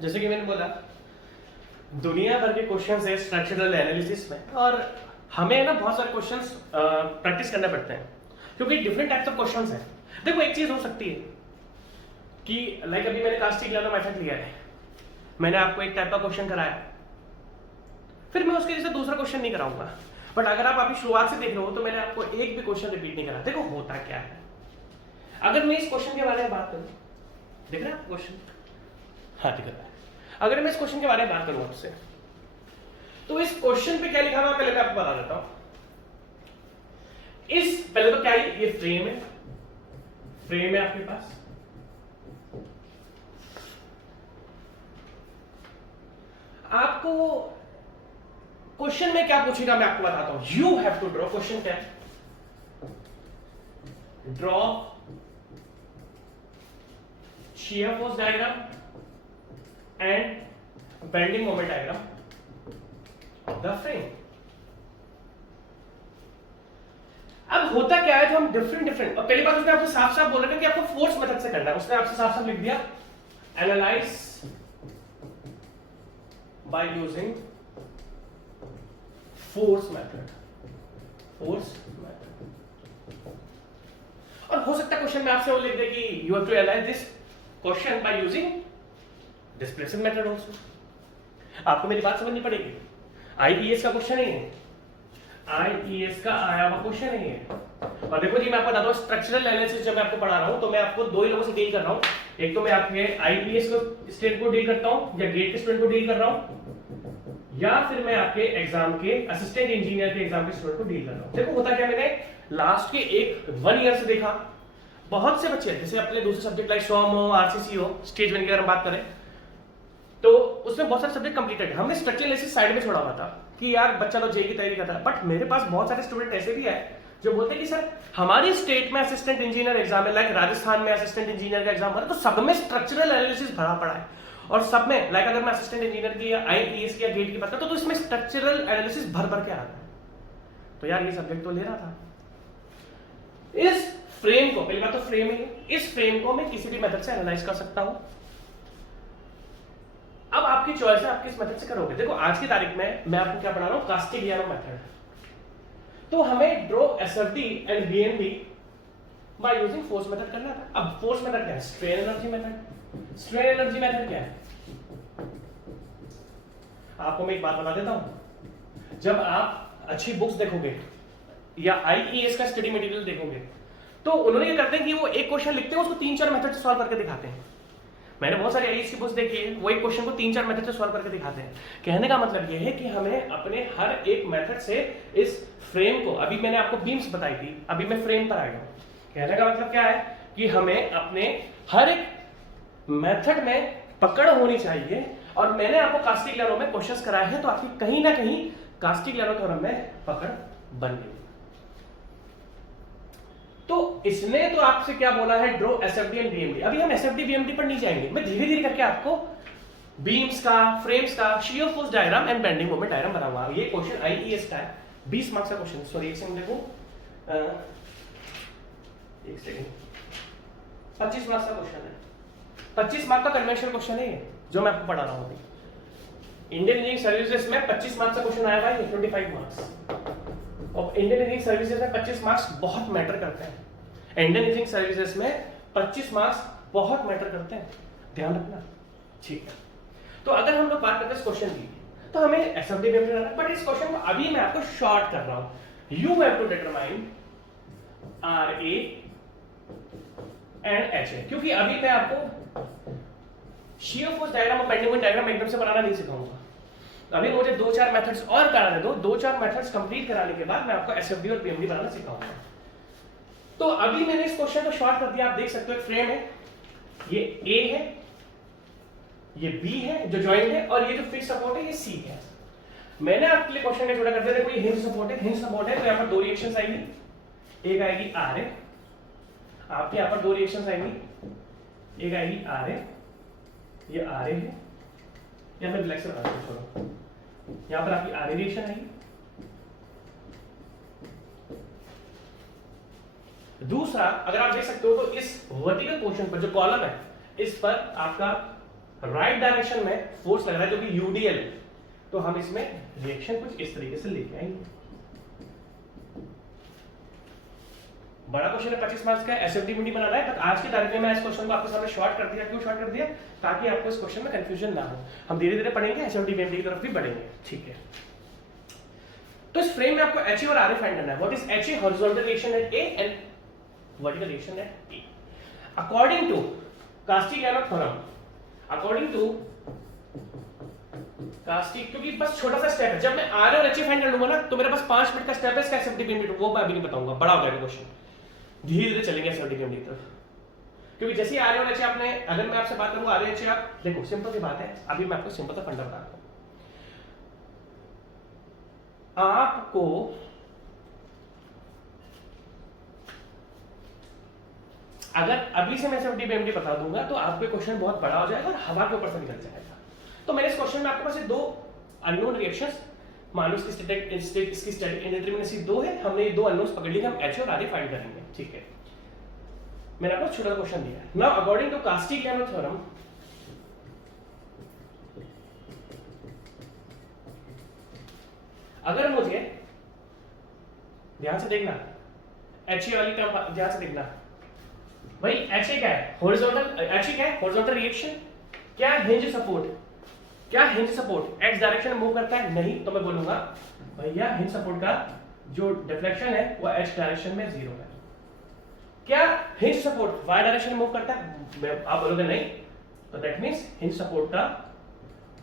जैसे कि मैंने बोला, दुनिया भर के क्वेश्चंस है स्ट्रक्चरल एनालिसिस में, और हमें ना बहुत सारे क्वेश्चंस प्रैक्टिस करने पड़ते हैं क्योंकि डिफरेंट टाइप्स ऑफ क्वेश्चंस हैं। देखो एक चीज हो सकती है कि लाइक अभी मैंने कास्टिक लेनो मेथड लिया है, मैंने आपको एक टाइप का क्वेश्चन कराया, फिर मैं उसके जैसे दूसरा क्वेश्चन नहीं कराऊंगा। बट अगर आप अभी शुरुआत से देख रहे हो तो मैंने आपको एक भी क्वेश्चन रिपीट नहीं करा। देखो होता क्या है, अगर मैं इस क्वेश्चन के बारे में बात करूं, देख रहे हैं क्वेश्चन, हाँ दिख रहा है। अगर मैं इस क्वेश्चन के बारे में बात करूं आपसे, तो इस क्वेश्चन पे क्या लिखा हुआ पहले मैं आपको बता देता हूं। इस पहले तो क्या है, ये फ्रेम है, फ्रेम है आपके पास, आपको क्वेश्चन में क्या पूछेगा मैं आपको बताता हूं। You have to draw, question क्या है, draw shear force diagram and bending moment diagram of the frame। अब होता क्या है, जो हम डिफरेंट और पहली बात उसने आपसे साफ साफ बोला कि आपको फोर्स मेथड से करना है, उसने आपसे साफ साफ लिख दिया analyze by using force method, force method. और हो सकता है क्वेश्चन में आपसे वो लिख दे कि you have to analyse this question by using displacement method also. आपको मेरी बात समझनी पड़ेगी। आईईएस का क्वेश्चन नहीं है, आईईएस का आया हुआ क्वेश्चन नहीं है। और देखो जी मैं आपको बताता हूं, स्ट्रक्चरल एनालिसिस जब मैं आपको पढ़ा रहा हूं तो मैं आपको दो ही लोगों से डील कर रहा हूं। एक तो मैं आपके आईईएस को स्टूडेंट को डील करता हूं, या गेट के स्टूडेंट को डील कर रहा हूं, या फिर मैं आपके एग्जाम के असिस्टेंट इंजीनियर के एग्जाम के स्टूडेंट को डील कर रहा हूं। देखो होता क्या, मैंने लास्ट के 1 ईयर से देखा, बहुत से बच्चे जैसे अपने दूसरे सब्जेक्ट लाइक स्वम हो, आरसीसी हो, स्टेज वन की अगर हम बात करें तो उसमें बहुत सारे सब्जेक्ट कंप्लीटेड है। हमने स्ट्रक्चरल एनालिसिस साइड में छोड़ा हुआ था कि यार बच्चा लोग जेई की तैयारी करता है। बट मेरे पास बहुत सारे स्टूडेंट ऐसे भी है जो बोलते हैं कि सर हमारी स्टेट में असिस्टेंट इंजीनियर एग्जाम है, लाइक राजस्थान में असिस्टेंट इंजीनियर का एग्जाम है, तो सब में स्ट्रक्चरल एनालिसिस भरा पड़ा है। और सब में लाइक अगर मैं असिस्टेंट इंजीनियर की या आईईएस की या गेट की बात करता तो इसमें स्ट्रक्चरल एनालिसिस भर भर के आता है। तो यार ये सब्जेक्ट तो ले रहा था। इस फ्रेम को, पहली बात तो फ्रेम है, इस फ्रेम को मैं किसी भी मेथड से एनालाइज कर सकता हूं। अब आपकी चॉइस है, आप किस मेथड से करोगे। देखो आज की तारीख में मैं आपको क्या पढ़ा रहा हूं, कास्टिग्लियानो मेथड। तो हमें draw SFD and BMD by using force method करना था। अब फोर्स मेथड क्या है, strain energy method. Strain energy method क्या है, आपको मैं एक बात बता देता हूं, जब आप अच्छी बुक्स देखोगे या आईईएस का स्टडी मटेरियल देखोगे तो उन्होंने क्या करते हैं कि वो एक क्वेश्चन लिखते हैं, उसको 3-4 मेथड से सॉल्व करके दिखाते हैं। मैंने बहुत सारे आईईएस की बुक्स देखी है, वो एक क्वेश्चन को 3-4 मेथड से सॉल्व करके दिखाते हैं। कहने का मतलब ये है कि हमें अपने हर एक मेथड से इस फ्रेम को, अभी मैंने आपको बीम्स बताई थी, अभी मैं फ्रेम पर आया हूं। कहने का मतलब क्या है कि हमें अपने हर एक मेथड में पकड़ होनी चाहिए। और मैंने आपको कास्टिग्लियानो में क्वेश्चंस कराए हैं तो आपकी कहीं ना कहीं कास्टिग्लियानो थ्योरम में पकड़ बन गई। तो इसने तो आपसे क्या बोला है, ड्रॉ एसएफडी एंड बीएमडी। अभी हम एसएफडी बीएमडी पर नहीं जाएंगे, मैं धीरे धीरे करके आपको बीम्स का, फ्रेम्स का, shear force diagram and bending moment diagram बनाऊंगा। ये क्वेश्चन आईईएस का है, 20 मार्क्स का क्वेश्चन। सॉरी एक सेकंड देखो, एक सेकंड, 25 मार्क्स का क्वेश्चन है। 25 मार्क्स का कन्वेंशनल क्वेश्चन है ये जो मैं आपको पढ़ा रहा हूं अभी। इंडियन इंजीनियरिंग सर्विसेज में 25 मार्क्स का क्वेश्चन आया भाई, 25 मार्क्स। और इंडियन इंजीनियरिंग सर्विसेज में 25 मार्क्स बहुत मैटर करते हैं। इंडियन इंजीनियरिंग सर्विसेज में 25 मार्क्स बहुत मैटर करते हैं, ध्यान रखना, ठीक है। तो अगर हम लोग बात करते हैं इस क्वेश्चन की, तो हमें एसएफडी में करना है, बट इस क्वेश्चन को अभी मैं आपको शॉर्ट कर रहा हूं। You have to determine RA and HA, क्योंकि अभी मैं आपको शियर फोर्स डायग्राम और बेंडिंग मोमेंट डायग्राम एकदम से बनाना नहीं सिखाऊंगा। अभी मुझे 2-4 मेथड्स और कराने दो, 2-4 मेथड्स कंप्लीट कराने के बाद मैं आपको एसएफडी और बीएमडी बनाना सिखाऊंगा। तो अभी मैंने इस क्वेश्चन को शॉर्ट कर दिया, आप देख सकते हो एक फ्रेम है, ये ए है, ये बी है जो ज्वाइंट है, और ये जो फिक्स सपोर्ट है ये सी है। मैंने आपके लिए क्वेश्चन का छोटा कर दिया। देखो ये हिंज सपोर्ट है, हिंज सपोर्ट है तो यहाँ पर 2 रिएक्शंस आएंगी, एक आएगी आर ए, आपके यहाँ पर 2 रिएक्शंस आएंगी, एक आएगी आर ए, ये आर ए है, या फिर ब्लैक से बना दो, छोड़ो, यहाँ पर आपकी आर ए रिएक्शन आएगी। दूसरा अगर आप देख सकते हो तो इस वर्टिकल पोर्शन पर जो कॉलम है, इस पर आपका राइट डायरेक्शन में फोर्स लग रहा है जो कि यूडीएल, तो हम इसमें रिएक्शन कुछ इस तरीके से लेके आएंगे। बड़ा क्वेश्चन है 25 मार्क्स का, एसएफडी बनाना है, तो आज की तारीख में मैं इस क्वेश्चन को आपके सामने शॉर्ट कर दिया। क्यों शॉर्ट कर दिया? ताकि आपको इस क्वेश्चन में कंफ्यूजन ना हो। हम धीरे धीरे पढ़ेंगे, एसएफडी की तरफ भी बढ़ेंगे, ठीक है। तो इस फ्रेम में आपको एचए और आरए फाइंड करना है। What is HA? Horizontal reaction at A and vertical reaction at A. According to Castigliano theorem, according to Castig, क्योंकि बस छोटा सा स्टेप है, जब मैं आरए और एचए फाइंड कर लूंगा ना तो मेरे पास 5 मिनट का स्टेप है, इसका एसएफडी वो मैं अभी नहीं बताऊंगा, बड़ा हो जाएगा क्वेश्चन। धीरे धीरे चलेंगे एसएफडी की तरफ, क्योंकि जैसे आरए और एचए आपने, अगर मैं आपसे बात करूंगा आरए एचए, आप देखो सिंपल सी बात है, अभी मैं आपको सिंपल सा फंडा बता रहा हूं। आपको अगर अभी से मैं एसएफडी बीएमडी बता दूंगा तो आपको क्वेश्चन बहुत बड़ा हो जाएगा और हवा के ऊपर से निकल जाएगा। तो मैंने इस क्वेश्चन में आपके पास दो अननोन रिएक्शंस, मान लो इसकी स्टैटिक इंडिटरमिनेसी 2 है, हमने ये दो अननोन्स पकड़ लिए, हम एच और आरए फाइंड करेंगे, ठीक है। मैंने आपको छोटा क्वेश्चन दिया। Now according to Castigliano theorem, अगर मुझे, ध्यान से देखना, एचए वाली टर्म ध्यान से देखना भाई, एचए क्या है? हॉरिजॉन्टल, एचए क्या है? Horizontal reaction. क्या हिंज सपोर्ट? क्या हिंज सपोर्ट एक्स डायरेक्शन में मूव करता है? नहीं, तो मैं बोलूंगा भैया हिंज सपोर्ट का जो डिफ्लेक्शन है वो एक्स डायरेक्शन में 0 है। क्या हिंज सपोर्ट वाई डायरेक्शन में मूव करता है? आप बोलोगे नहीं, तो दैट मींस हिंज सपोर्ट का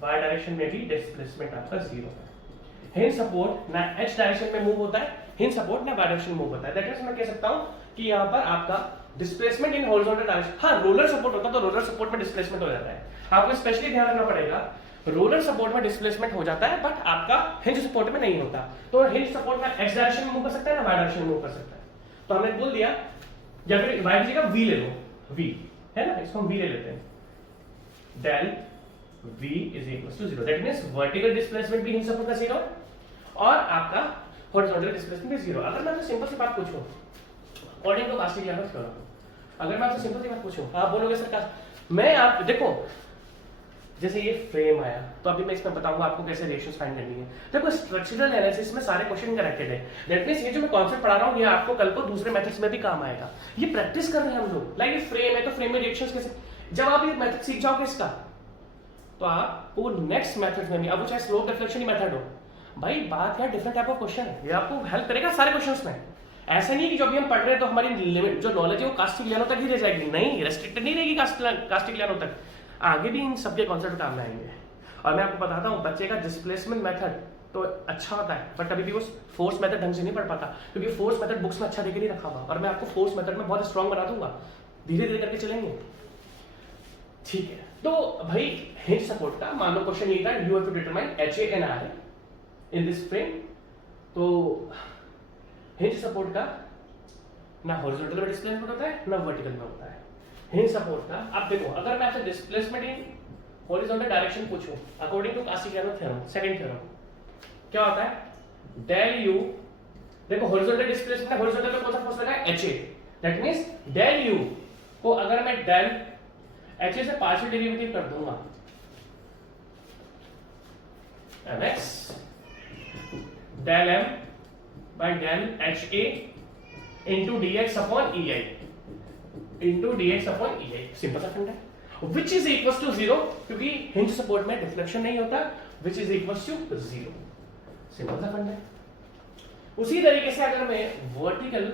वाई डायरेक्शन में भी डिस्प्लेसमेंट आपका 0 है। हिंज सपोर्ट ना एक्स डायरेक्शन में मूव होता है, हिंज सपोर्ट ना वाई डायरेक्शन में मूव होता है। दैट मींस मैं कह सकता हूं कि यहां पर आपका डिस्प्लेसमेंट इन हॉरिजॉन्टल डायरेक्शन, हाँ रोलर सपोर्ट होता तो रोलर सपोर्ट में डिस्प्लेसमेंट हो जाता है। आपको स्पेशली ध्यान रखना पड़ेगा, रोलर सपोर्ट में डिस्प्लेसमेंट हो जाता है बट आपका हिंज सपोर्ट में नहीं होता। तो हिंज सपोर्ट में एक्स डायरेक्शन में मूव कर सकता है ना वाई डायरेक्शन में मूव कर सकता है। तो हमने बोल दिया, या फिर वाई की जगह वी ले लो, वी है ना, इसको हम वी ले लेते हैं, del v is equal to 0। That means vertical displacement भी हिंज सपोर्ट का 0 और आपका हॉरिजॉन्टल डिस्प्लेसमेंट भी 0। अगर मैं आपसे सिंपल सी बात पूछूं, अकॉर्डिंग टू कास्टिग्लिआनो थ्योरम, अगर मैं आपसे सिंपल सी बात पूछूं, आप बोलोगे सर मैं, आप देखो जैसे ये फ्रेम आया तो अभी मैं इसमें बताऊंगा आपको कैसे रिएक्शंस फाइंड करनी है। देखो स्ट्रक्चरल एनालिसिस में सारे क्वेश्चन कनेक्टेड है। दैट मींस ये जो मैं कॉन्सेप्ट पढ़ा रहा हूं ये आपको कल को दूसरे मेथड्स में भी काम आएगा। ये प्रैक्टिस कर रहे हैं हम लोग। लाइक ये फ्रेम है तो फ्रेम में रिएक्शंस कैसे, जब आप ये मेथड सीख जाओगे इसका तो आपको नेक्स्ट मेथड में भी, अब वो चाहे स्लोप डिफ्लेक्शन ही मेथड हो, भाई बात है डिफरेंट टाइप ऑफ क्वेश्चन है, ये आपको हेल्प करेगा सारे क्वेश्चंस में। ऐसा नहीं है कि जो अभी हम पढ़ रहे हैं तो हमारी लिमिट जो नॉलेज है वो कास्टिग्लिआनो तक ही रह जाएगी, नहीं, रेस्ट्रिक्टेड नहीं रहेगी कास्टिग्लिआनो तक, आगे भी इन सबके कॉन्सेप्ट काम में आएंगे। और मैं आपको बताता हूँ बच्चे का डिस्प्लेसमेंट मेथड तो अच्छा होता है बट अभी भी वो फोर्स मेथड ढंग से नहीं पढ़ पाता, क्योंकि फोर्स मेथड बुक्स में अच्छा देके नहीं रखा हुआ, और मैं आपको फोर्स मेथड में बहुत स्ट्रॉन्ग बना दूंगा, धीरे धीरे करके चलेंगे, ठीक है। तो भाई हिंज सपोर्ट का मान लो क्वेश्चन ये था, you have to determine H A and R A in this frame. तो हिंज सपोर्ट का ना हॉरिजॉन्टल में डिस्प्लेसमेंट होता है ना वर्टिकल में होता है। हिंज सपोर्ट का, अब देखो अगर मैं आपसे डिस्प्लेसमेंट इन हॉरिजॉन्टल डायरेक्शन पूछूं according to Castigliano theorem, second theorem, क्या होता है? डेल यू, देखो हॉरिजॉन्टल डिस्प्लेसमेंट है, हॉरिजॉन्टल में कौन सा फोर्स लगा है? H A. That means del U को अगर मैं डेल एच ए से पार्शियल डेरिवेटिव कर दूंगा, mx del m by del H A into dx upon ei into dx upon ei, simple सा फंडा है। Which is equals to 0, क्योंकि हिंज सपोर्ट में डिफ्लेक्शन नहीं होता, which is equals to 0, simple सा फंडा है। उसी तरीके से अगर मैं वर्टिकल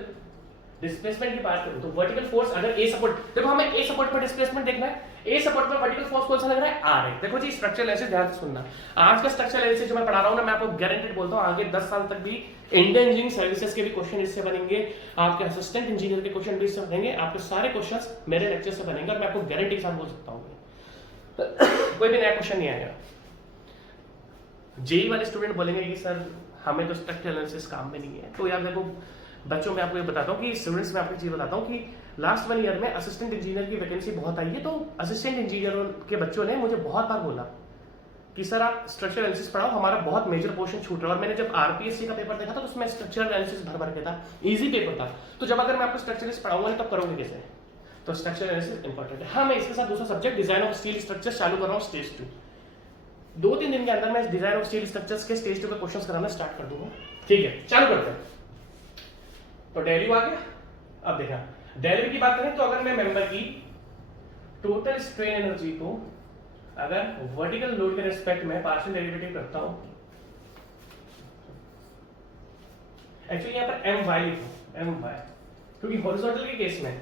डिस्प्लेसमेंट की बात करूं तो वर्टिकल फोर्स अगर ए सपोर्ट, देखो हमें ए सपोर्ट पर डिस्प्लेसमेंट देखना है, ए सपोर्ट पर वर्टिकल फोर्स कौन सा लग रहा है? आर है। देखो जी स्ट्रक्चरल एनालिसिस ध्यान से सुनना, आज का स्ट्रक्चरल एनालिसिस जो मैं पढ़ा रहा हूं ना, मैं आपको गारंटेड बोलता हूं आगे 10 साल तक भी इंडियन इंजीनियरिंग सर्विसेज के भी क्वेश्चन इससे बनेंगे, आपके असिस्टेंट इंजीनियर के क्वेश्चन भी इससे बनेंगे, आपके सारे क्वेश्चंस मेरे लेक्चर से बनेंगे, और मैं आपको गारंटी के साथ बोल सकता हूं कोई भी नया क्वेश्चन नहीं आएगा। जेई वाले स्टूडेंट बोलेंगे कि सर हमें तो स्ट्रक्चरल एनालिसिस काम में नहीं है, तो यार देखो बच्चों में आपको ये बताता हूँ कि स्टूडेंट्स में आपको चीज बताता हूँ कि लास्ट 1 ईयर में असिस्टेंट इंजीनियर की वैकेंसी बहुत आई है, तो असिस्टेंट इंजीनियर के बच्चों ने मुझे बहुत बार बोला कि सर आप स्ट्रक्चरल एनालिसिस पढ़ाओ, हमारा बहुत मेजर पोर्शन छूट रहा है। और मैंने जब आरपीएससी का पेपर देखा था तो उसमें स्ट्रक्चरल एनालिसिस भर भर के था, इजी पेपर था। तो जब अगर मैं आपको स्ट्रक्चरल पढ़ाऊंगा तब करोगे कैसे? तो स्ट्रक्चर एनालिसिस इंपॉर्टेंट है। हाँ, मैं इसके साथ दूसरा subject design of steel structures चालू कर रहा हूँ स्टेज 2। 2-3 दिन के अंदर मैं डिजाइन ऑफ स्टील स्ट्रक्चर्स के स्टेज 2 पे क्वेश्चंस कराना स्टार्ट कर दूंगा। ठीक है, चालू करते हैं। तो डेरिव आ गया। अब देखा डेरिव की बात करें तो अगर मैं मेंबर की टोटल स्ट्रेन एनर्जी को अगर वर्टिकल लोड के रिस्पेक्ट में पार्शियल डेरिवेटिव करता हूं, एक्चुअली यहां पर एम वाई लिखो, एम वाई, क्योंकि हॉरिजॉन्टल के केस में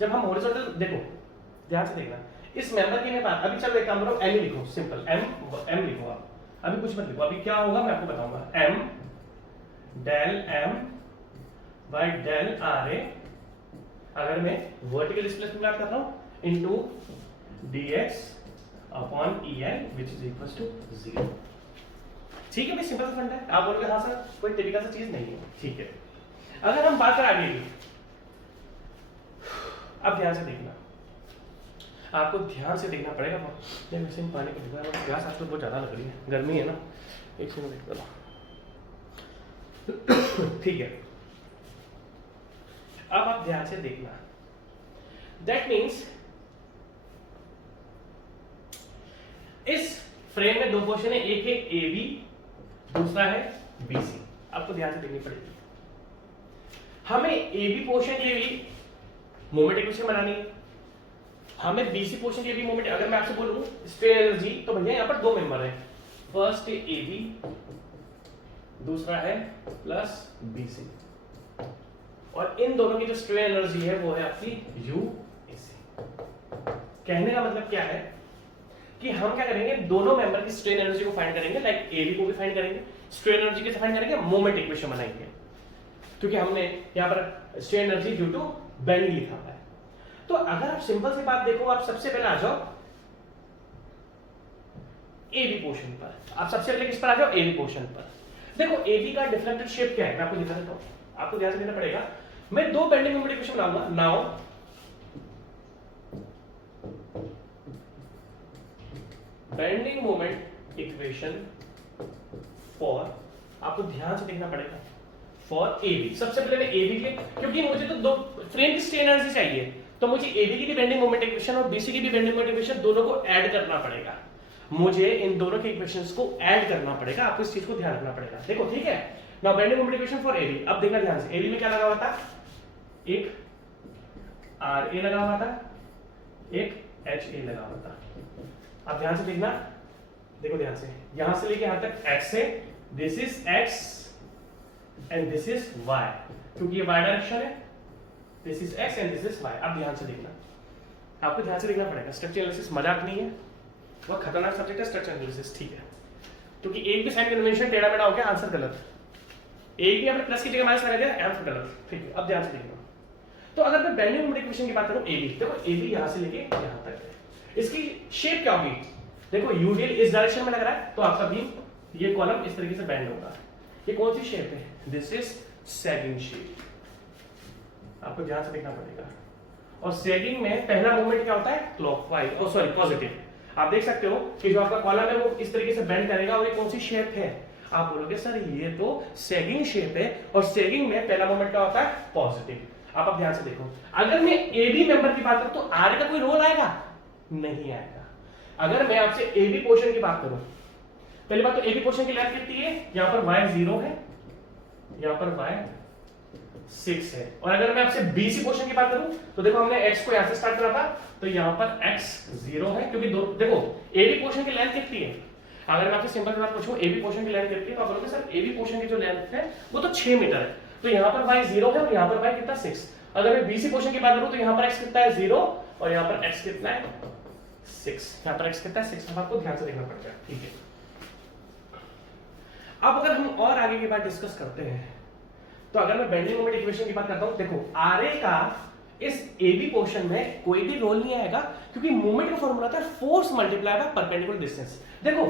जब हम हॉरिजॉन्टल देखो ध्यान से देखना, इस मेंबर की मैं बात अभी चलो एक काम करो, एम लिखो, सिंपल एम लिखो आप, अभी कुछ मत लिखो, अभी क्या होगा मैं आपको बताऊंगा। M del M by del R A, अगर मैं वर्टिकल डिस्प्लेसमेंट बात कर रहा हूं, इनटू dx अपॉन EL which is equal to 0। ठीक है भाई, सिंपल सा फंडा है। आप बोलोगे हाँ सर कोई तरीका सा चीज नहीं है, ठीक है। अगर हम बात करें आगे की, अब ध्यान से देखना, आपको ध्यान से देखना पड़ेगा। वैसे ही पानी को भिगोया, प्यास आजकल बहुत ज्यादा लग रही है, गर्मी है ना, एक सेकंड देख लो। ठीक है, अब आप ध्यान से देखना, दैट मीन्स इस फ्रेम में दो पोर्शन है, एक है ए बी, दूसरा है बी सी। आपको ध्यान से देखनी पड़ेगी। हमें ए बी पोर्शन के लिए भी मोमेंट इक्वेशन बनानी है, हमें बी सी पोर्शन के लिए भी मोमेंट। अगर मैं आपसे बोलूं स्ट्रेन एनर्जी, तो भैया यहाँ पर दो मेंबर है, फर्स्ट है ए बी, दूसरा है प्लस बी सी, और इन दोनों की जो स्ट्रेन एनर्जी है वो है आपकी यू ए सी। कहने का मतलब क्या है कि हम क्या करेंगे, दोनों मेंबर की स्ट्रेन एनर्जी को फाइंड करेंगे, लाइक ए बी को भी फाइंड करेंगे, स्ट्रेन एनर्जी कैसे फाइंड करेंगे, मोमेंट इक्वेशन बनाएंगे, क्योंकि हमने यहाँ पर strain energy due to bending लिखा हुआ है। तो अगर आप सिंपल सी बात देखो, आप सबसे पहले आ जाओ ए बी पोर्शन पर, आप सबसे पहले किस पर आ जाओ, ए बी पोर्शन पर। देखो ए बी का डिफरेंटेड शेप क्या है, मैं आपको दिखा देता हूं, आपको ध्यान से देना पड़ेगा। मैं दो बेंडिंग मोमेंट इक्वेशन बनाऊंगा। Now bending moment equation for, आपको ध्यान से देखना पड़ेगा, फॉर ए बी। सबसे पहले मैं ए बी के, क्योंकि मुझे तो दो फ्रेम की स्ट्रेन एनर्जी चाहिए, तो मुझे ए बी की भी बेंडिंग मोमेंट इक्वेशन और बीसी की भी बेंडिंग मोमेंट इक्वेशन दोनों को ऐड करना पड़ेगा। मुझे इन दोनों के इक्वेशंस को ऐड करना पड़ेगा, आपको इस चीज को ध्यान रखना पड़ेगा। देखो ठीक है, now bending moment equation for A B. अब देखना ध्यान से, ए बी में क्या लगा हुआ था, एक आर ए लगा हुआ था, एक एच ए लगा हुआ था। अब ध्यान से देखना, देखो ध्यान से, यहां से लेके यहां तक x है, this is x and this is y, क्योंकि ये y डायरेक्शन है, this is x and this is y। अब ध्यान से देखना, आपको ध्यान से देखना पड़ेगा। स्ट्रक्चर एनालिसिस मजाक नहीं है, वो खतरनाक सब्जेक्ट है स्ट्रक्चर एनालिसिस, ठीक है। क्योंकि एक भी साइन कन्वेंशन टेढ़ा मेढ़ा हो गया, आंसर गलत, एक भी आपने प्लस की जगह माइनस लगा दिया, आंसर गलत, ठीक है। अब ध्यान से देखना, तो अगर मैं बेंडिंग मोमेंट इक्वेशन की बात करूं ए बी, देखो ए बी यहां से लेके यहां तक है, इसकी शेप क्या होगी, देखो यूजुअल इस डायरेक्शन में लग रहा है, तो आपका बीम ये कॉलम इस तरीके से बेंड होगा। ये कौन सी शेप है, दिस इज सैगिंग शेप, आपको ध्यान से देखना पड़ेगा। और सैगिंग में पहला मूवमेंट क्या होता है, क्लॉकवाइज, ओ सॉरी पॉजिटिव। आप देख सकते हो कि जो आपका कॉलम है वो इस तरीके से बेंड करेगा, और ये कौन सी शेप है, आप बोलोगे सर ये तो सैगिंग शेप है, और सैगिंग में पहला मूवमेंट क्या होता है, पॉजिटिव। आप अब ध्यान से देखो, अगर मैं ए बी मेंबर की बात करूं तो आर का कोई रोल आएगा, नहीं आएगा। अगर मैं आपसे ए बी पोर्शन की बात करूं, पहली बात तो ए बी पोर्शन की लेंथ कितनी है, यहां पर y 0 है, यहां पर y 6 है। और अगर मैं आपसे बीसी पोर्शन की बात करूं तो देखो हमने x को यहां से स्टार्ट करा था, तो यहां पर x 0 है, क्योंकि दो देखो ए बी पोर्शन की लेंथ कितनी है, अगर मैं आपसे सिंपल सी बात पूछूं ए बी पोर्शन की लेंथ कितनी है, तो आप बोलोगे सर ए बी पोर्शन की जो लेंथ है वो तो 6 मीटर है, तो यहां पर y 0 है और यहां पर y कितना 6। अगर मैं बीसी पोर्शन की बात करूं तो यहां पर x कितना है 0 और यहां पर x कितना है 6, यहां पर x कितना है 6, आपको ध्यान से देखना पड़ता है, ठीक है। अब अगर हम और आगे की बात डिस्कस करते हैं, तो अगर मैं बेंडिंग मोमेंट इक्वेशन की बात करता हूं, देखो आरए का इस AB पोर्शन में कोई भी रोल नहीं आएगा, क्योंकि मूवमेंट का फॉर्मूला था force multiply by perpendicular distance. देखो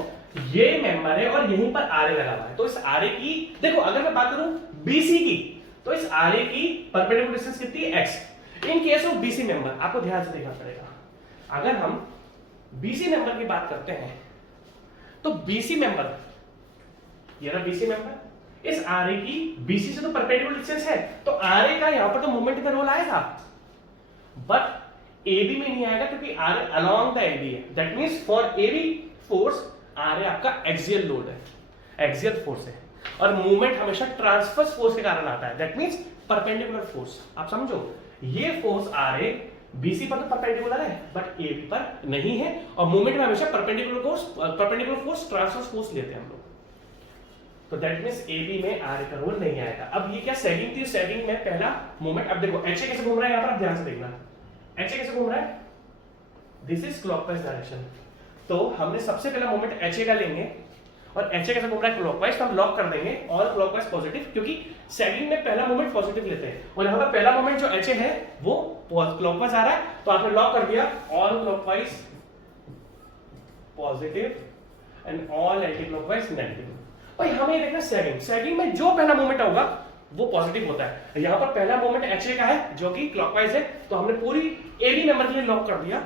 ये मेंबर है और यहीं पर आरए लगा हुआ है, तो इस आरए की देखो अगर मैं बात करूं BC की, तो इस आरए की परपेंडिकुलर डिस्टेंस कितनी है x। In case of BC member आपको ध्यान से देखना पड़ेगा, अगर हम BC मेंबर की बात करते हैं तो BC मेंबर, ये रहा BC मेंबर, इस आरए की BC से तो परपेंडिकुलर डिस्टेंस है, तो आरए का यहां पर तो मूवमेंट का रोल आएगा, बट ए बी में नहीं आएगा क्योंकि R A along the A B है। That means for A B force R A आपका एक्सियल लोड है, एक्सियल फोर्स है, और मूवमेंट हमेशा ट्रांसवर्स फोर्स के कारण आता है। That means perpendicular force. आप समझो, ये फोर्स आर ए बीसी पर तो परपेंडिकुलर है बट ए बी पर नहीं है, और मूवमेंट में हमेशा परपेंडिकुलर फोर्स ट्रांसवर्स फोर्स लेते हैं हम लोग। तो दैट मींस ए बी में आर ए का रोल नहीं आएगा। अब ये क्या सेगिंग थी, सेगिंग में पहला मूवमेंट। अब देखो एच ए कैसे घूम रहा है, यहां पर आप ध्यान से देखना, एच ए कैसे घूम रहा है, दिस इज क्लॉकवाइज डायरेक्शन। तो हमने सबसे पहला मूवमेंट एच ए का लेंगे, और एच ए कैसे घूम रहा है क्लॉकवाइज, तो हम लॉक कर देंगे ऑल क्लॉकवाइज पॉजिटिव, क्योंकि सेगिंग में पहला मूवमेंट पॉजिटिव लेते हैं, और यहां पर पहला मूवमेंट जो एच ए है वो क्लॉकवाइज आ रहा है, तो आपने लॉक कर दिया all clockwise positive and all anti clockwise negative. और हमें देखना सेगिंग, सेगिंग में जो पहला मूवमेंट होगा वो पॉजिटिव होता है। यहां पर पहला मूवमेंट एच ए का है जो कि क्लॉकवाइज है, तो हमने पूरी ए बी मेंबर के लिए लॉक कर दिया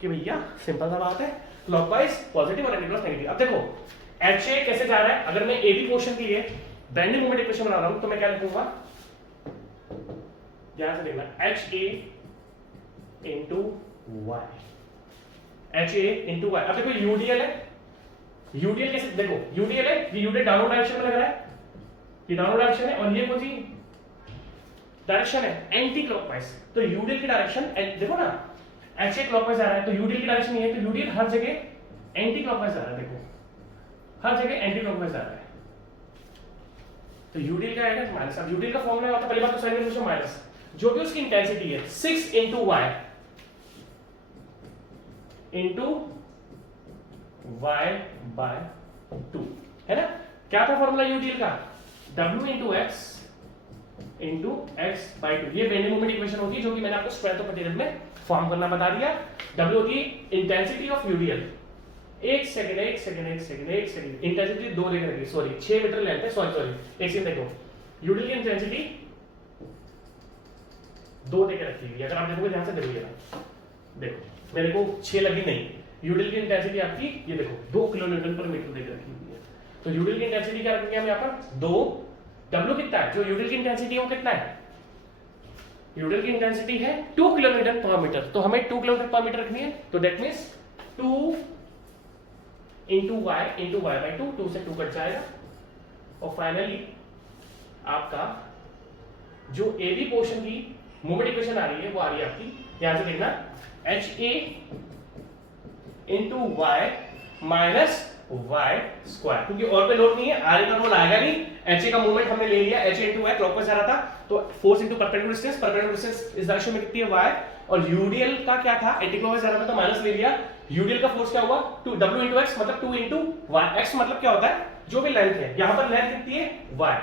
कि भैया सिंपल सा बात है, क्लॉकवाइज पॉजिटिव और एंटी नेगेटिव। अब देखो एच ए कैसे जा रहा है, अगर मैं ए बी पोर्शन के लिए बेंडिंग मोमेंट इक्वेशन बना रहा हूं तो मैं क्या लिखूंगा, ध्यान से देखना, H A into Y, H A into Y. अब देखो यूडीएल है, यूडीएल कैसे, देखो यूडीएल है, ये यूडीएल डाउनवर्ड डायरेक्शन में लग रहा है, ये डाउनवर्ड डायरेक्शन है, और ये कौन सी डायरेक्शन है, एंटी क्लॉकवाइज। तो यूडीएल की डायरेक्शन देखो ना, एच ए क्लॉकवाइज आ रहा है, तो यूडीएल की डायरेक्शन ये है, तो यूडीएल हर जगह एंटी क्लॉकवाइज आ रहा है, देखो हर जगह एंटी क्लॉकवाइज आ रहा है, तो यूडीएल का आएगा माइनस। अब यूडीएल का फॉर्मूला होता है, पहली बात तो साइन कन्वेंशन माइनस, जो भी उसकी इंटेंसिटी है 6 into Y into y by 2 है ना। क्या था फॉर्मूला यूडीएल का, w into X into X by 2। ये बेंडिंग मोमेंट इक्वेशन होती है जो कि मैंने आपको स्ट्रेंथ ऑफ मटेरियल में फॉर्म करना बता दिया। w होती है इंटेंसिटी ऑफ यूडीएल, एक सेकंड इंटेंसिटी 2 लेकर रखी, सॉरी 6 मीटर लेंथ है, सॉरी एक सेकंड देखो, यूडीएल की इंटेंसिटी 2 लेकर रखी हुई है। अगर आप देखोगे ध्यान से देखिएगा, देखो मेरे को 6 लगी नहीं, यूडीएल की इंटेंसिटी आपकी ये देखो 2 किलोन्यूटन पर मीटर देकर रखी हुई है। तो यूडीएल की इंटेंसिटी क्या रखेंगे हम यहाँ पर 2, W कितना है, जो यूडीएल की इंटेंसिटी है वो कितना है, यूडीएल की इंटेंसिटी है 2 किलोन्यूटन पर मीटर, तो हमें 2 किलोमीटर पर मीटर रखनी है, तो that means 2 into Y by 2, 2 से 2 कट जाएगा, और फाइनली आपका जो ए बी पोर्शन की मोमेंट इक्वेशन आ रही है वो आ रही है आपकी, ध्यान से देखना, H A into Y minus Y square, क्योंकि और पे लोड नहीं है, आर का रोल आएगा नहीं, एच ए का मूवमेंट हमने ले लिया, H A into Y clockwise आ रहा था, तो फोर्स इंटू परपेंडिकुलर डिस्टेंस इस डायरेक्शन में कितनी है वाई, और यूडीएल का क्या था एंटी क्लॉकवाइज आ रहा था तो माइनस ले लिया, यूडीएल का फोर्स क्या हुआ 2 w इंटू एक्स मतलब 2 इंटू वाई, एक्स मतलब क्या होता है जो भी लेंथ है, यहां पर लेंथ कितनी है वाई,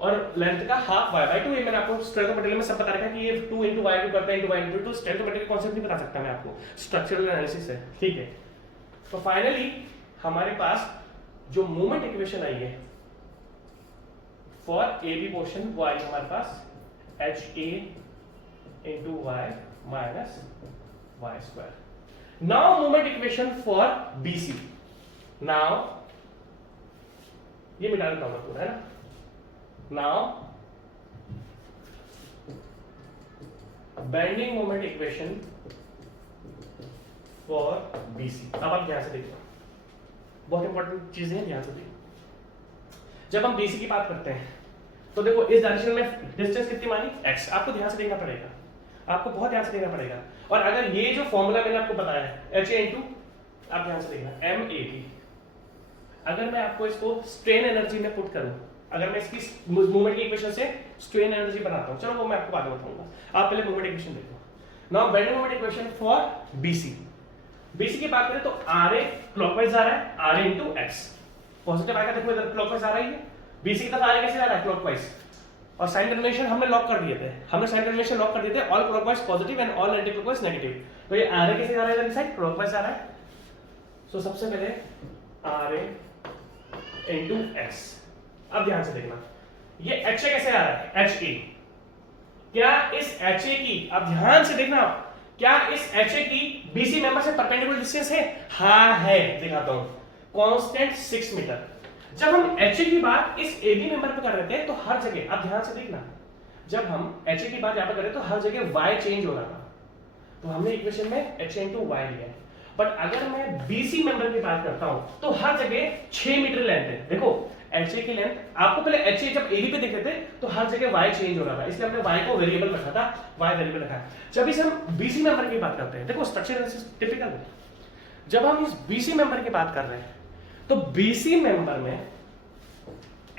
और लेंथ का हाफ वाई बाई 2, ये मैंने आपको स्ट्रेंथ ऑफ मटेरियल में सब बता रखा है कि ये 2 इंटू वाई क्यों करता है, into Y into 2, strength of material concept नहीं बता सकता मैं आपको, स्ट्रक्चरल एनालिसिस है, ठीक है। तो फाइनली हमारे पास जो मूवमेंट इक्वेशन आई है फॉर ए बी पोर्शन वो आई हमारे पास H A into Y minus Y square. Now movement equation for B C, now ये मिटा देता हूं पूरा, है ना। Now bending moment equation for BC, अब आप ध्यान से देखिए, बहुत इंपॉर्टेंट चीजें हैं, ध्यान से देखिए। जब हम बीसी की बात करते हैं तो देखो इस डायरेक्शन में डिस्टेंस कितनी मानी x, आपको ध्यान से देखना पड़ेगा, आपको बहुत ध्यान से देखना पड़ेगा। और अगर ये जो फॉर्मूला मैंने आपको बताया है एच ए इंटू, आप ध्यान से देखना एम ए टी, अगर मैं आपको इसको स्ट्रेन एनर्जी में पुट करूं, अगर मैं इसकी मूवमेंट की इक्वेशन से स्ट्रेन एनर्जी बनाता हूं, चलो वो मैं आपको बाद में बताऊंगा, आप पहले मूवमेंट इक्वेशन देखो। Now bending moment equation for BC, BC की बात करें तो आर ए क्लॉकवाइज आ रहा है, R A into X positive आएगा, देखो इधर क्लॉकवाइज आ रही है, बीसी की तरफ आर ए कैसे आ रहा है क्लॉकवाइज, और साइन कन्वेंशन हमने लॉक कर दिए थे, हमने साइन कन्वेंशन लॉक कर दिए थे, all clockwise positive and all anti clockwise negative, तो ये आर ए कैसे आ रहा है इधर साइड क्लॉकवाइज आ रहा है, सो सबसे पहले आर ए इंटू एक्स। अब ध्यान से देखना ये एच ए कैसे आ रहा है एच ए, क्या इस एच ए की, अब ध्यान से देखना, क्या इस एच ए की बीसी मेंबर से परपेंडिकुलर डिस्टेंस है, हाँ है, दिखाता हूं, कांस्टेंट 6 मीटर। जब हम एच ए की बात इस ए बी मेंबर पे कर रहे थे तो हर जगह, अब ध्यान से देखना, जब हम एच ए की बात यहां पर कर रहे तो हर जगह वाई चेंज हो रहा था, तो हमने इक्वेशन में एच इंटू वाई लिया है। बट अगर मैं बीसी मेंबर की बात करता हूं तो हर जगह 6 मीटर लेंथ है। देखो एच की लेंथ, आपको पहले एच जब एबी पे देखे थे तो हर जगह वाई चेंज हो रहा था, इसलिए हमने वाई को वेरिएबल रखा था, वाई वेरिएबल रखा है। जब इसे हम बीसी मेंबर की बात करते हैं, देखो स्ट्रक्चर एनालिसिस टिपिकल है, जब हम इस बीसी मेंबर की बात कर रहे हैं तो बीसी मेंबर में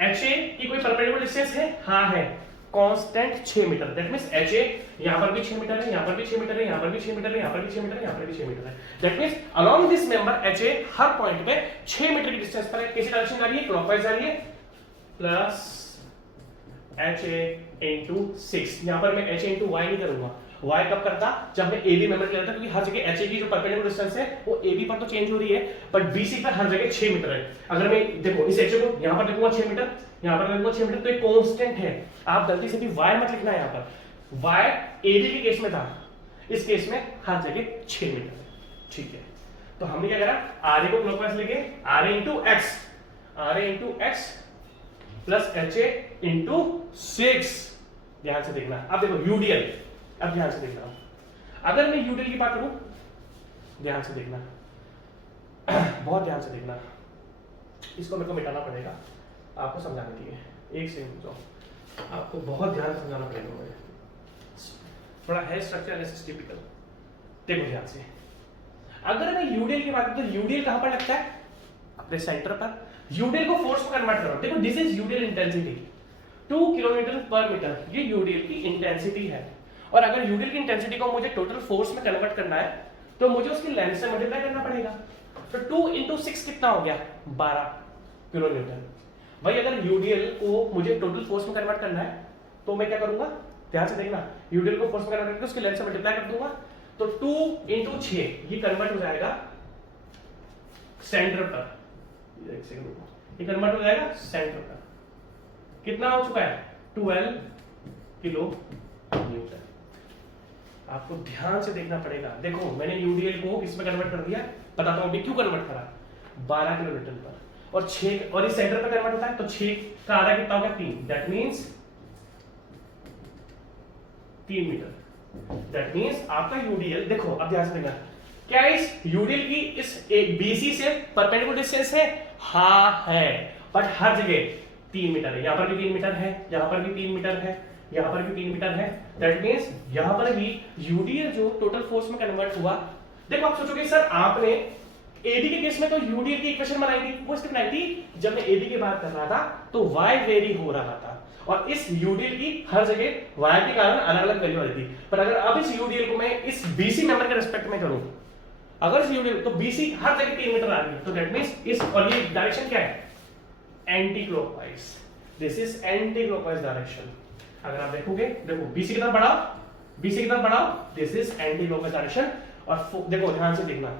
एच की कोई परपेंडिकुलर डिस्टेंस है, हाँ है, constant 6 metre. That means H यहां पर भी 6 मीटर है, यहां पर भी 6 मीटर है, यहां पर भी 6 मीटर है, यहां पर भी 6 मीटर है, यहां पर भी 6 मीटर है। That means along this member H her point पे 6 मीटर की डिस्टेंस पर है। कैसी डायरेक्शन जा रही है? क्लॉकवाइज जा रही है, प्लस एच इंटू 6। यहां पर मैं एच इंटू वाई नहीं करूंगा, वाई कब करता? जब मैं एबी मेंबर लेता, क्योंकि हर जगह एच की जो परपेंडिकुलर डिस्टेंस है वो एबी पर तो चेंज हो रही है, बट बीसी पर हर जगह 6 मीटर है। अगर मैं देखो इस एच को यहां पर लिखूंगा 6 मीटर, यहां पर लिखूंगा 6 मीटर, तो एक कांस्टेंट है। आप गलती से भी वाई मत लिखना, यहां पर वाई एबी के केस में था, इस केस में हर जगह 6 मीटर है। ठीक है, तो हमने क्या करा? आरए को क्लॉकवाइज लेके RA into X, RA into X plus H into 6। ध्यान से देखना, अब देखो यूडीएल, अब ध्यान से देखना, अगर मैं यूडीएल की बात करूं, ध्यान से देखना, बहुत ध्यान से देखना, इसको मेरे को मिटाना पड़ेगा आपको समझाने के लिए। एक सेकंड रुको, आपको बहुत ध्यान से समझाना पड़ेगा मुझे, थोड़ा है स्ट्रक्चर एनालिसिस टिपिकल। देखो ध्यान से, अगर मैं यूडीएल की बात करूं तो यूडीएल कहां पर लगता है? अपने सेंटर पर। यूडीएल को फोर्स में कन्वर्ट करो, देखो this is UDL intensity 2 kilometre पर मीटर, ये यूडीएल की इंटेंसिटी है। और अगर यूडीएल की इंटेंसिटी को मुझे टोटल फोर्स में कन्वर्ट करना है तो मुझे उसकी लेंथ से मल्टीप्लाई करना पड़ेगा। तो 2 इंटू 6 कितना हो गया? 12 किलो न्यूटन। भाई अगर यूडीएल को मुझे टोटल फोर्स में कन्वर्ट करना है तो मैं क्या करूंगा? ध्यान से देखना, यूडीएल को फोर्स में कन्वर्ट करके उसकी लेंथ से मल्टीप्लाई कर दूंगा, तो 2 इंटू 6 ये कन्वर्ट हो जाएगा सेंटर पर। एक सेकंड रुको, ये कन्वर्ट हो जाएगा सेंटर पर। कितना हो चुका है? 12 किलो न्यूटन। आपको ध्यान से देखना पड़ेगा। देखो मैंने यूडीएल को किस में कन्वर्ट कर दिया, बताता हूं अभी क्यों कन्वर्ट करा। 12 किलो न्यूटन पर, और 6 और इस सेंटर पर कन्वर्ट होता है, तो 6 का आधा कितना होगा? 3। That means 3 metre. That means आपका यूडीएल, देखो अब ध्यान से देखना, क्या इस यूडीएल की इस बीसी से परपेंडिकुलर डिस्टेंस है? हाँ है, बट हर जगह 3 मीटर है। यहां पर भी 3 मीटर है, यहां पर भी 3 मीटर है, यहां पर भी 3 मीटर है। दैट मींस यहां पर भी यूडीएल जो टोटल फोर्स में कन्वर्ट हुआ। देखो आप सोचोगे सर आपने एबी के केस में तो यूडीएल की इक्वेशन बनाई थी, वो इसलिए बनाई थी जब मैं एबी की बात कर रहा था तो वाई वेरी हो रहा था, और इस यूडीएल की हर जगह वाई के कारण अलग अलग वैल्यू आ रही थी। पर अगर अब इस यूडीएल को मैं इस बीसी मेंबर के रिस्पेक्ट में करूं, अगर इस यूडीएल तो बीसी हर जगह 3 मीटर आ रही है, तो दैट मींस इस, और ये डायरेक्शन क्या है? Anti clockwise. This is anti clockwise direction. अगर आप देखोगे, देखो बीसी की तरफ बढ़ाओ, बीसी की तरफ बढ़ाओ, this is anti clockwise direction. और देखो ध्यान से देखना,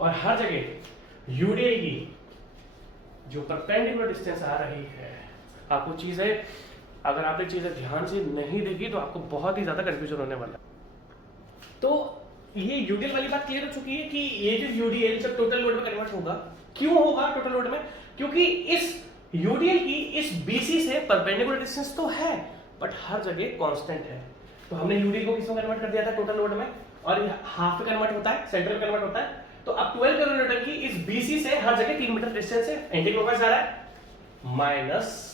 और हर जगह यूडीएल की जो परपेंडिकुलर डिस्टेंस आ रही है, आपको चीजें, अगर आपने चीजें ध्यान से नहीं देखी तो आपको बहुत ही ज्यादा कंफ्यूजन होने वाला है। तो ये यूडीएल वाली बात क्लियर हो चुकी है कि ये जो यूडीएल जब टोटल लोड में कन्वर्ट होगा, क्यों होगा टोटल लोड में? क्योंकि इस यूडीएल की इस बीसी से परपेंडिकुलर डिस्टेंस तो है, बट हर जगह कांस्टेंट है। तो हमने यूडीएल को किसमें कन्वर्ट कर दिया था? टोटल लोड में, और हाफ पे कन्वर्ट होता है, सेंटर में कन्वर्ट होता है। तो अब 12 किलो न्यूटन की इस बीसी से हर जगह 3 मीटर डिस्टेंस है, एंटी क्लॉकवाइज आ रहा है, minus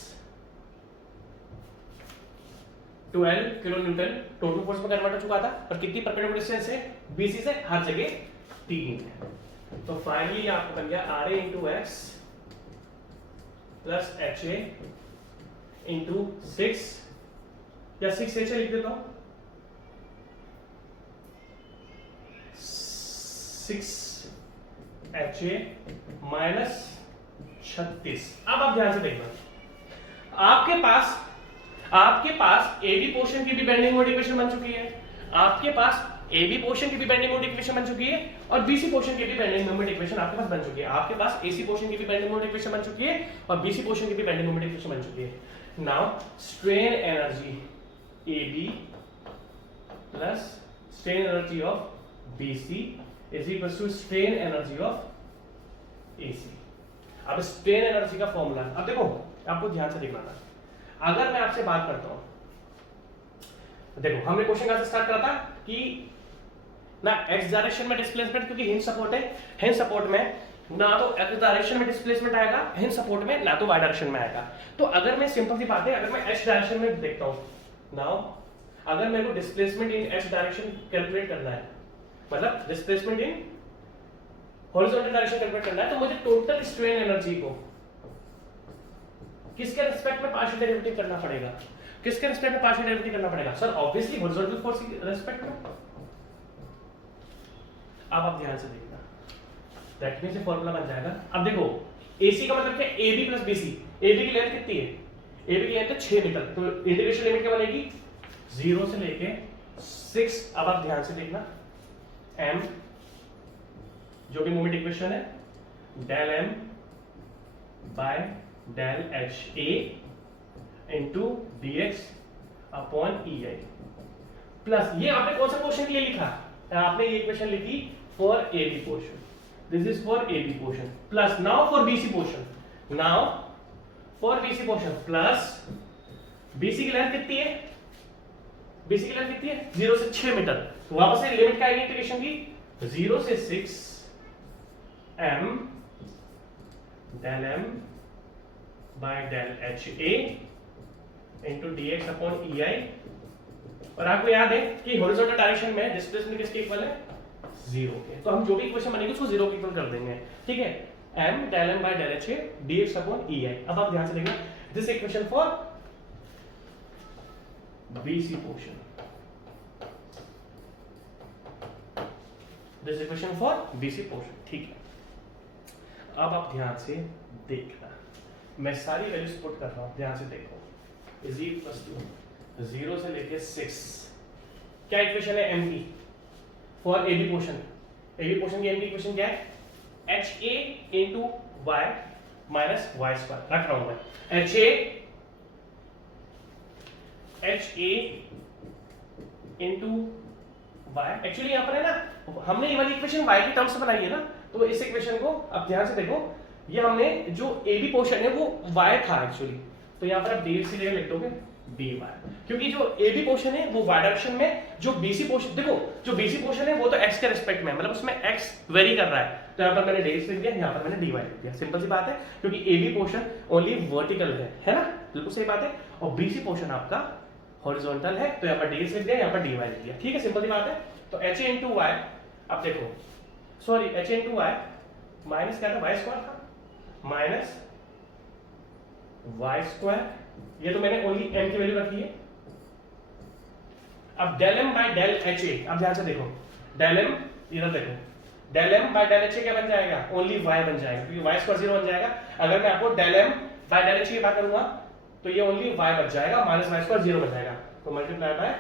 12 kilo Newton total force में कन्वर्ट हो चुका था, और कितनी परपेंडिकुलर डिस्टेंस है? बीसी से हर जगह 3 है। तो फाइनली आपको बन गया R A into X plus H A into 6, या 6 एच ए लिख देता हूं, 6 एच ए माइनस 36। अब आप ध्यान से देखना, आपके पास एबी पोर्शन की भी बेंडिंग मोमेंट इक्वेशन बन चुकी है, आपके पास एबी पोर्शन की भी बेंडिंग मोमेंट इक्वेशन बन चुकी है, और बीसी पोर्शन की भी बेंडिंग मोमेंट इक्वेशन आपके पास बन चुकी है। आपके पास एसी पोर्शन की भी बेंडिंग मोमेंट इक्वेशन बन चुकी है, और बीसी पोर्शन की भी बेंडिंग मोमेंट इक्वेशन बन चुकी है। Now strain energy AB plus strain energy of BC is equal to strain energy of AC. अब स्ट्रेन एनर्जी का फॉर्मूला, अब देखो आपको ध्यान से देखना था। अगर मैं आपसे बात करता हूं, देखो हमने क्वेश्चन कहां से स्टार्ट करा था कि ना एक्स डायरेक्शन में डिस्प्लेसमेंट, क्योंकि हिंज सपोर्ट है, हिंज सपोर्ट में ना तो एक्स डायरेक्शन में डिस्प्लेसमेंट आएगा हिंज सपोर्ट में, ना तो वाई डायरेक्शन में आएगा। तो अगर मैं सिंपल सी बात है, अगर मैं एक्स डायरेक्शन में देखता हूं नाउ, अगर मेरे को displacement in x direction calculate करना है, मतलब displacement in horizontal direction calculate करना है, तो मुझे टोटल स्ट्रेन एनर्जी को किसके रिस्पेक्ट में पार्शियल डेरिवेटिव करना पड़ेगा, किसके रिस्पेक्ट में पार्शियल डेरिवेटिव करना पड़ेगा सर? ऑब्वियसली हॉरिजॉन्टल फोर्स के रिस्पेक्ट में। अब आप ध्यान से देखना, दैट मींस ये फार्मूला बन जाएगा। अब देखो AC का मतलब क्या, AB प्लस BC, AB की लेंथ कितनी है, AB की लेंथ है 6 मीटर, तो इंटीग्रेशन लिमिट क्या बनेगी 0 से लेके 6। अब आप ध्यान से देखना, m जो भी मूवमेंट इक्वेशन है, del m by del HA into dx upon EI plus, ये आपने कौन सा क्वेश्चन के लिए लिखा, आपने ये इक्वेशन लिखी for AB portion, this is for AB portion, plus now for BC portion, now for BC portion plus BC की लेंथ कितनी है, BC की लेंथ कितनी है 0 से 6 मीटर, तो वापस से लिमिट क्या आएगी इंटीग्रेशन की 0 से 6 m del m by del HA into dx upon EI। और आपको याद है कि हॉरिजॉन्टल डायरेक्शन में डिस्प्लेसमेंट किसके इक्वल है 0 के, तो हम जो भी इक्वेशन बनेगी उसको 0 के इक्वल कर देंगे, ठीक है। m del m by del HA dx upon EI। अब आप ध्यान से देखना, this equation for BC portion, this equation for BC portion, ठीक है। अब आप ध्यान से देखना, मैं सारी वैल्यूज पुट कर रहा हूं, ध्यान से देखो, इज इक्वल्स टू 0 से लेके 6, क्या इक्वेशन है m की for AB portion, AB portion की m की इक्वेशन क्या है HA into y minus y square, रख रहा हूं मैं HA इंटू y, एक्चुअली यहां पर है ना, हमने ये वाली इक्वेशन y की टर्म्स में बनाई है ना, तो इस इक्वेशन को अब ध्यान से देखो, ये हमने जो AB पोर्शन है वो y था एक्चुअली, तो यहां पर आप dx की जगह लिख दोगे dy, क्योंकि जो AB पोर्शन है वो y डायरेक्शन में, जो BC पोर्शन, देखो जो BC पोर्शन है वो तो x के रिस्पेक्ट में, मतलब उसमें x वेरी कर रहा है, तो यहां पर मैंने dx लिख दिया, यहां पर मैंने dy लिख दिया, सिंपल सी बात है, क्योंकि AB पोर्शन ओनली वर्टिकल है ना, बिल्कुल सही बात है, और BC पोर्शन आपका हॉरिजॉन्टल है, तो यहां पर dx लिख दिया, यहां पर dy लिख दिया, ठीक है, सिंपल सी बात है। तो HA इंटू y, अब देखो sorry HA into y minus क्या था, y स्क्वायर था, माइनस y स्क्वायर, ये तो मैंने ओनली m की वैल्यू रखी है। अब del m by del HA, अब ध्यान से देखो, डेल m इधर देखो, del m by del HA क्या बन जाएगा, ओनली y बन जाएगा, क्योंकि y स्क्वायर 0 बन जाएगा। अगर मैं आपको del m by del HA की बात करूंगा तो ये ओनली y बच जाएगा, माइनस y स्क्वायर 0 बन जाएगा, तो multiply by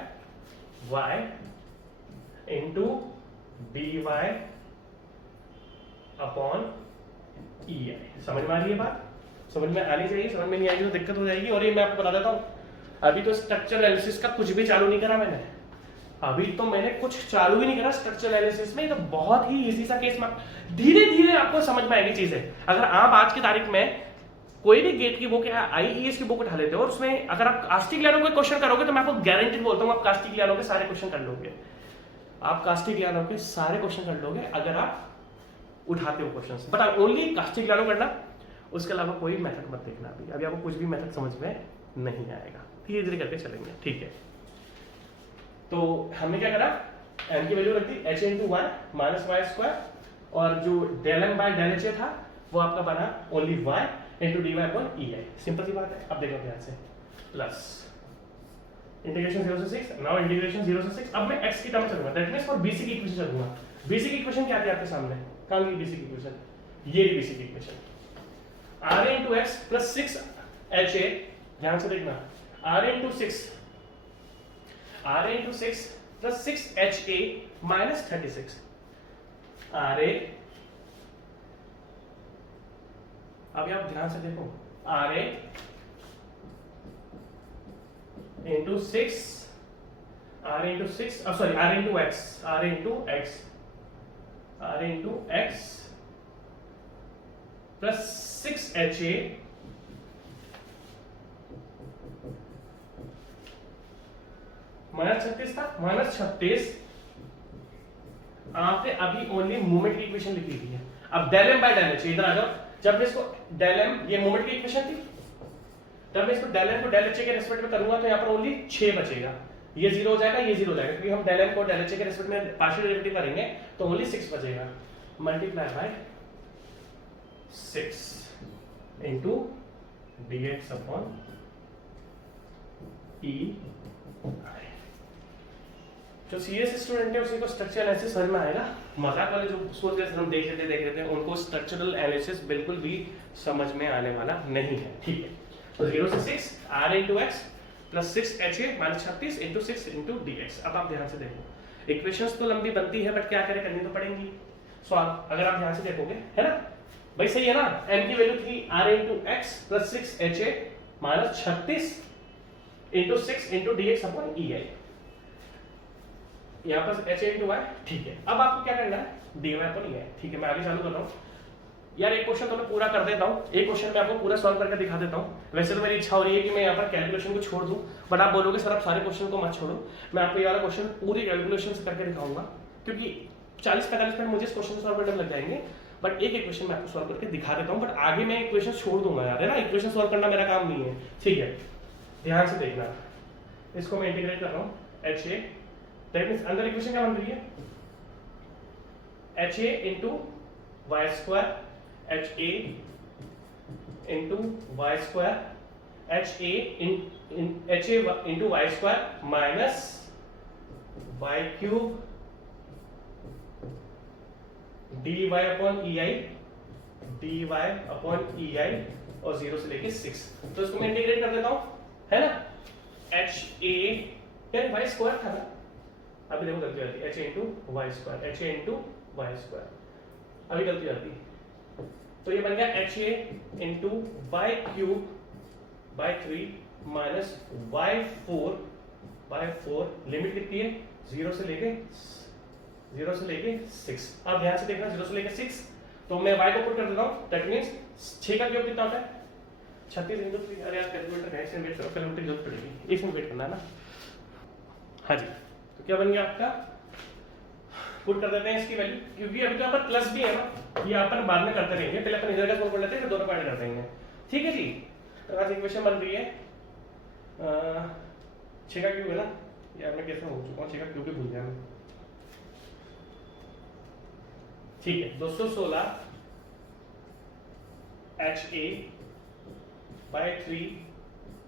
y into dy upon EI। समझ में आ रही है बात, समझ में आनी चाहिए, समझ में नहीं आएगी तो दिक्कत हो जाएगी। और ये मैं आपको बता देता हूँ, अभी तो स्ट्रक्चरल एनालिसिस का कुछ भी चालू नहीं करा मैंने, अभी तो मैंने कुछ चालू ही नहीं करा स्ट्रक्चरल एनालिसिस में, तो बहुत ही इजी सा केस में धीरे धीरे आपको समझ में आएगी चीजें। अगर आप आज की तारीख में कोई भी गेट की बुक या IES की बुक उठा लेते हो और उसमें अगर आप कास्टिक लाइनों के क्वेश्चन करोगे तो मैं आपको गारंटी बोलता हूँ आप कास्टिक लाइनों के सारे क्वेश्चन कर लोगे, आप कास्टिक लाइनों के सारे क्वेश्चन कर लोगे अगर आप उठाते हो क्वेश्चंस, बट ओनली कास्टिक लाइनों करना, उसके अलावा कोई मेथड मत देखना, अभी आपको कुछ भी मेथड समझ में नहीं आएगा, धीरे धीरे करके चलेंगे, ठीक है। तो हमने क्या करा, m की वैल्यू रख दी HA into y minus y square, और जो del m by del HA था वो आपका बना only y into dy upon EI, simple सी बात है। अब देखो ध्यान से, प्लस इंटीग्रेशन 0 से 6, नाउ इंटीग्रेशन 0 से 6, अब मैं x की टर्म चलूंगा, दैट मींस फॉर BC की इक्वेशन चलूंगा। BC की इक्वेशन क्या थी आपके सामने, कहां गई BC की इक्वेशन, ये BC की equation, RA into x plus 6 HA, ध्यान से देखना, RA into 6 plus 6 HA minus 36, RA, अभी आप ध्यान से देखो, RA into 6, RA into 6, sorry RA into x, RA into x plus 6 HA minus 36 था, माइनस 36 आपने अभी ओनली मोमेंट की इक्वेशन लिखी हुई है। अब del M by del H, इधर आ जाओ। जब मैं इसको डेल एम, ये मोमेंट की इक्वेशन थी, जब मैं इसको डेल एम को डेल एच के रेस्पेक्ट में करूंगा तो यहाँ पर ओनली 6 बचेगा। ये 0 हो जाएगा, ये 0 हो जाएगा, क्योंकि हम डेल एम को डेल एच के रेस्पेक्ट में पार्शियल डेरिवेटिव करेंगे तो ओनली 6 बचेगा। Multiply by 6 into dx upon E. जो सीरियस स्टूडेंट है उसी को स्ट्रक्चरल एनालिसिस समझ में आएगा। मजाक वाले जो सोच रहे थे हम देख लेते हैं उनको स्ट्रक्चरल एनालिसिस बिल्कुल भी समझ में आने वाला नहीं है। ठीक है, तो 0 से 6 r into X plus 6 H A minus 36 into 6 into D x. अब आप ध्यान से देखो, इक्वेशंस तो लंबी बनती है बट क्या करें, करनी तो पड़ेंगी। सो अगर आप ध्यान से देखोगे, है ना भाई, सही है ना, m की वैल्यू थी r into X plus 6 H A minus 36 into 6 into D X upon E I. यहाँ पर एच ए इंटू वाई। ठीक है, अब आपको क्या करना है, डी वाई अपॉन ई आई। ठीक है, मैं आगे चालू कर रहा हूँ यार। एक क्वेश्चन तो मैं पूरा कर देता हूँ, एक क्वेश्चन मैं आपको पूरा सॉल्व करके दिखा देता हूँ। वैसे तो मेरी इच्छा हो रही है कि मैं यहाँ पर कैलकुलेशन को छोड़ दूं, बट आप बोलोगे सर आप सारे क्वेश्चन को मत छोड़ो। मैं आपको ये वाला क्वेश्चन पूरी कैलकुलेशन से करके दिखाऊंगा, क्योंकि 40-45 मिनट मुझे इस क्वेश्चन सॉल्व करने में लग जाएंगे, बट एक क्वेश्चन मैं आपको सॉल्व करके दिखा देता हूँ। बट आगे मैं इक्वेशन छोड़ दूंगा यार, है ना, इक्वेशन सॉल्व करना मेरा काम नहीं है। ठीक है, ध्यान से देखना, इसको मैं इंटीग्रेट कर रहा हूँ एच ए, दैट मींस अंदर इक्वेशन क्या बन रही है, H A into Y square H A into Y square H A into Y square minus Y cube D Y upon E I, D Y upon E I, और 0 से लेके 6। तो इसको मैं इंटीग्रेट कर देता हूं, है ना, एच ए यार वाई स्क्वायर था ना, अभी देखो गलती आती है, H A into Y square, H A into Y square, अभी गलती आती है। तो ये बन गया H A into Y cube by 3 minus Y four by 4, limit कितनी है 0 से लेके 6। अब ध्यान से देखना, 0 से लेके 6, तो मैं y को पुट कर देता हूँ, दैट मींस 6 का क्यूब कितना होता है 36 इंटू 3। अरे यार कैलकुलेटर है, इसमें वेट करो, कैलकुलेटर की जरूरत पड़ेगी, इसमें वेट करना है ना। हाँ जी, तो क्या बन गया आपका, पुट कर देते हैं इसकी वैल्यू, क्योंकि अभी तो यहाँ पर प्लस भी है ना, ये अपन बाद में करते रहेंगे, पहले अपन इधर का सॉल्व कर लेते हैं फिर दोनों को ऐड कर देंगे। ठीक है जी, तो आज इक्वेशन बन रही है 6 का क्यूब है ना, यार मैं कैसे हो चुका हूँ, 6 का क्यूब भी भूल गया मैं। ठीक है, 216 H A by 3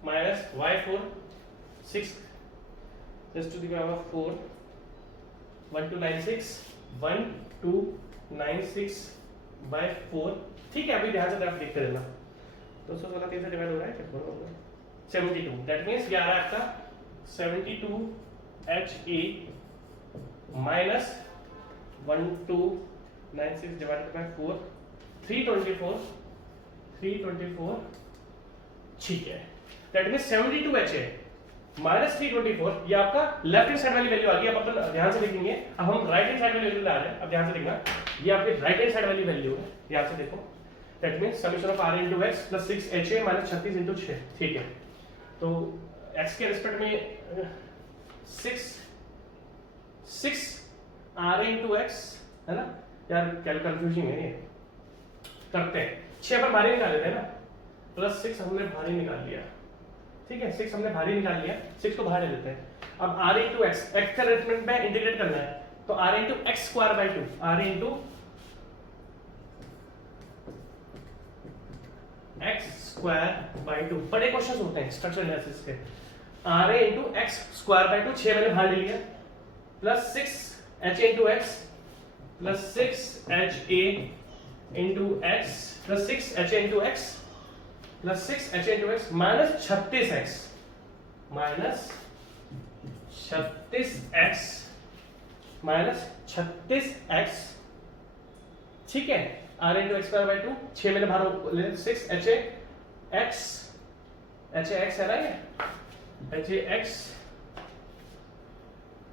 minus Y 4 6 to the power 4 1296 1296 by 4। ठीक है, अभी ध्यान से आप देखते रहना, 216 3 से डिवाइड हो रहा है, कितना हो गया 72, दैट मींस ये आ रहा है आपका 72 H A minus 1296 divided by 4 324। ठीक है, that means 72 H A minus 324, ये आपका लेफ्ट हैंड साइड वाली वैल्यू आ गई। अब अपन ध्यान से देखेंगे, अब हम राइट हैंड साइड वाली वैल्यू ला रहे हैं। अब ध्यान से देखना, ये आपकी राइट हैंड साइड वाली वैल्यू है, ध्यान से देखो, that means summation of r into x plus 6 ha minus 36 into 6। ठीक है, तो x के रिस्पेक्ट में 6 r इनटू x, है ना यार, क्या कंफ्यूजिंग है ये, करते हैं 6 पर बाहर निकाल लेते हैं ना, प्लस 6 हमने बाहर निकाल लिया। ठीक है, 6 हमने बाहर निकाल लिया, 6 को बाहर ले लेते हैं। अब r इंटू एक्स, एक्स का रेस्पेक्ट में इंटीग्रेट करना है, तो r into x square by 2, r into x square by 2। बड़े क्वेश्चन होते हैं स्ट्रक्चरल एनालिसिस के, r into x square by 2, 6 मैंने बाहर ले लिया, plus 6 h into X plus 6 h a into X plus 6 h into X plus 6 h into x minus 36x minus 36x minus 36x। ठीक है, r into x square by 2, 6 मैंने बाहर ले 6 h a x है ना, ये h a x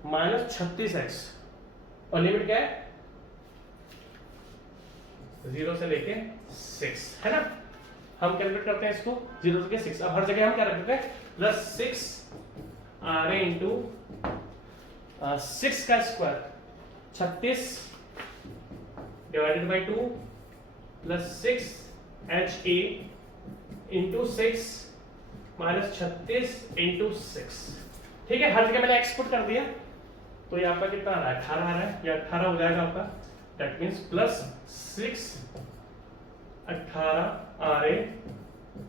minus 36x, और limit क्या है 0 से लेके 6, है ना। हम कैलकुलेट करते हैं इसको 0 से 6। अब हर जगह हम क्या रखते हैं, प्लस 6 r इंटू 6 का square, 36 divided by 2 plus 6 HA into 6 minus 36 into 6। ठीक है, हर जगह मैंने एक्सपोर्ट कर दिया, तो ये आपका कितना आ रहा है 18 आ रहा है, या 18 हो जाएगा आपका। That means plus 6 18 RA।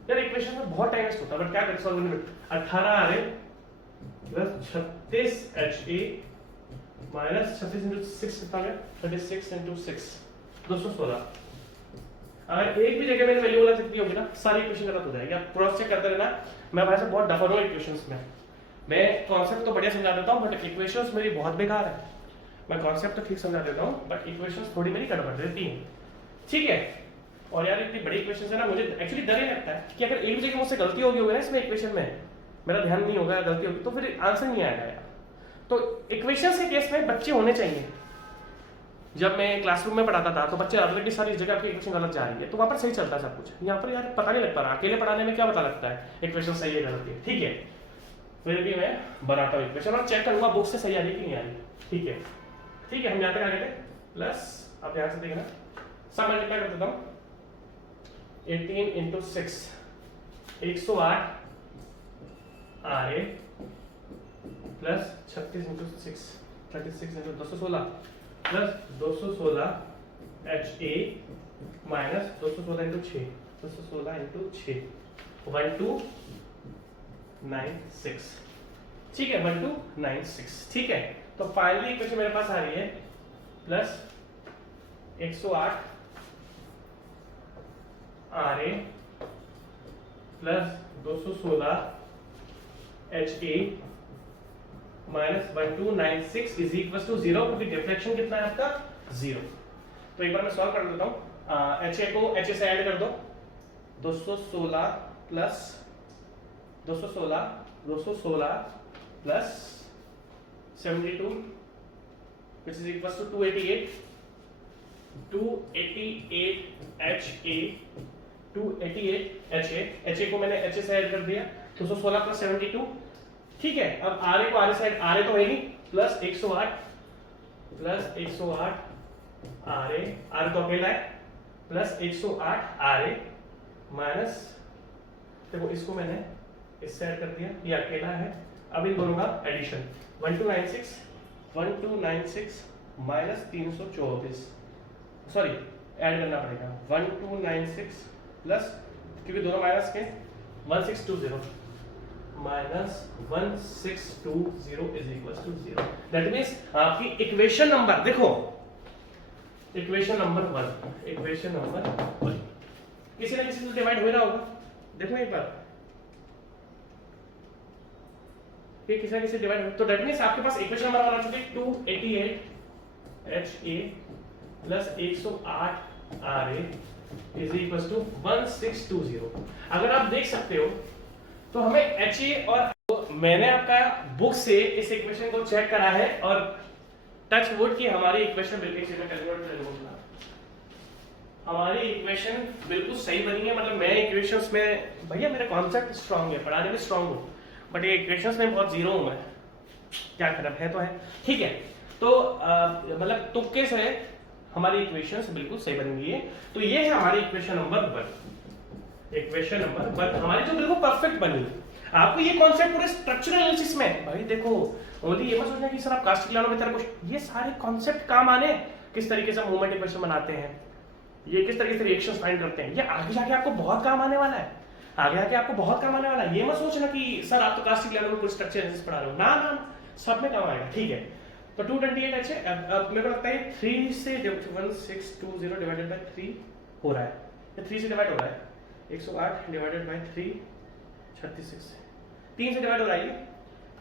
यार इक्वेशन में बहुत टाइम वेस्ट होता है, बट क्या करें सॉल्व करने में। 18 RA plus 36 HA minus 36 into 6 कितना गया 36 इंटू 6 216। अगर एक भी जगह मैंने वैल्यू बोला कितनी होगी ना, सारी इक्वेशन गलत हो जाएगी। आप क्रॉस चेक करते रहना। मैं भाई से बहुत डफर हूँ इक्वेशंस में। मैं कॉन्सेप्ट तो बढ़िया समझा देता हूँ, बट इक्वेशंस मेरी बहुत बेकार है। मैं कॉन्सेप्ट तो ठीक समझा देता हूँ, बट इक्वेशंस थोड़ी मेरी गड़बड़ रहती हैं। ठीक है, और यार इतनी बड़ी इक्वेशन है ना, मुझे एक्चुअली डर ही लगता है कि अगर एक भी जगह मुझसे गलती होगी ना इसमें इक्वेशन में, मेरा ध्यान नहीं होगा, गलती होगी तो फिर आंसर नहीं आएगा यार। तो इक्वेशंस के केस में बच्चे होने चाहिए। जब मैं क्लासरूम में पढ़ाता था तो बच्चे ऑलरेडी सारी जगह आपकी इक्वेशन गलत जा रही है, तो वहाँ पर सही चलता है सब कुछ। यहाँ पर यार पता नहीं लगता रहा, अकेले पढ़ाने में क्या पता लगता है इक्वेशन सही है गलत है। ठीक है, फिर भी मैं बनाता हूँ इक्वेशन और चेक करूंगा बुक से सही आ रही कि नहीं आ रही। ठीक है, ठीक है, हम यहाँ तक आ गए थे। प्लस अब यहाँ से देखना, सब मल्टीप्लाई कर देता हूँ। 18 into 6 108 RA plus 36 into 6 36 into 216 plus 216 HA minus 216 into 6 216 into 6 1296। ठीक है, 1296। ठीक है, तो फाइनली इक्वेशन मेरे पास आ रही है plus 108 RA plus 216 HA minus 1296 is equal to 0, क्योंकि डिफ्लेक्शन कितना है आपका 0। तो एक बार मैं सॉल्व कर देता हूँ। HA को HA से ऐड कर दो। 216 plus 216 plus 72 which is equals to 288 HA को मैंने HA से ऐड कर दिया। 216 प्लस 72। ठीक है, अब RA को RA से ऐड, RA तो है नहीं, प्लस 108 RA तो अकेला है, प्लस 108 RA माइनस, देखो इसको मैंने इससे ऐड कर दिया, ये अकेला है। अब इन दोनों का एडिशन 1296 माइनस 324, सॉरी ऐड करना पड़ेगा 1296 प्लस, क्योंकि दोनों माइनस के 1620 minus 1620 is equal to 0। That means आपकी इक्वेशन नंबर, देखो इक्वेशन नंबर 1 किसी ना किसी से डिवाइड हो रहा होगा। देखो एक बार ये किसी ना किसी डिवाइड, तो दैट मींस आपके पास इक्वेशन नंबर आ चुकी है 288 HA plus 108 RA is equal to 1620। अगर आप देख सकते हो तो हमें HA और मैंने आपका बुक से इस इक्वेशन को चेक करा है, और टच वुड की हमारी इक्वेशन बिल्कुल हमारी इक्वेशन बिल्कुल सही बनी है। मतलब मैं इक्वेशंस में भैया मेरे कॉन्सेप्ट स्ट्रांग है, पढ़ाने में स्ट्रांग हूँ, बट ये इक्वेशंस में बहुत जीरो हूँ मैं, क्या खराब है तो है। ठीक है, तो मतलब तुक्के से हमारी इक्वेशंस बिल्कुल सही बन गई है। तो ये है हमारी इक्वेशन नंबर 1 हमारी जो बिल्कुल परफेक्ट बनी। आपको ये कॉन्सेप्ट पूरे स्ट्रक्चरल एनालिसिस में, भाई देखो ओनली ये मत सोचना कि सर आप कास्टिक लानो में तरह, ये सारे कॉन्सेप्ट काम आने, किस तरीके से मूवमेंट इक्वेशन बनाते हैं, ये किस तरीके से रिएक्शंस फाइंड करते हैं, ये आगे जाके आपको बहुत काम आने वाला है। आगे आके आपको बहुत काम आने वाला है। ये मत सोचना कि सर आप तो कास्टिक लेवल में पूरे स्ट्रक्चर एनालिसिस पढ़ा रहे हो, ना सब में काम आएगा। ठीक है, तो 228 HA, अब मेरे को लगता है 3 से 1620 डिवाइडेड बाय 3 हो रहा है, ये 3 से डिवाइड हो रहा है, 108 डिवाइडेड बाय 3 36 से 3 से डिवाइड हो रहा है,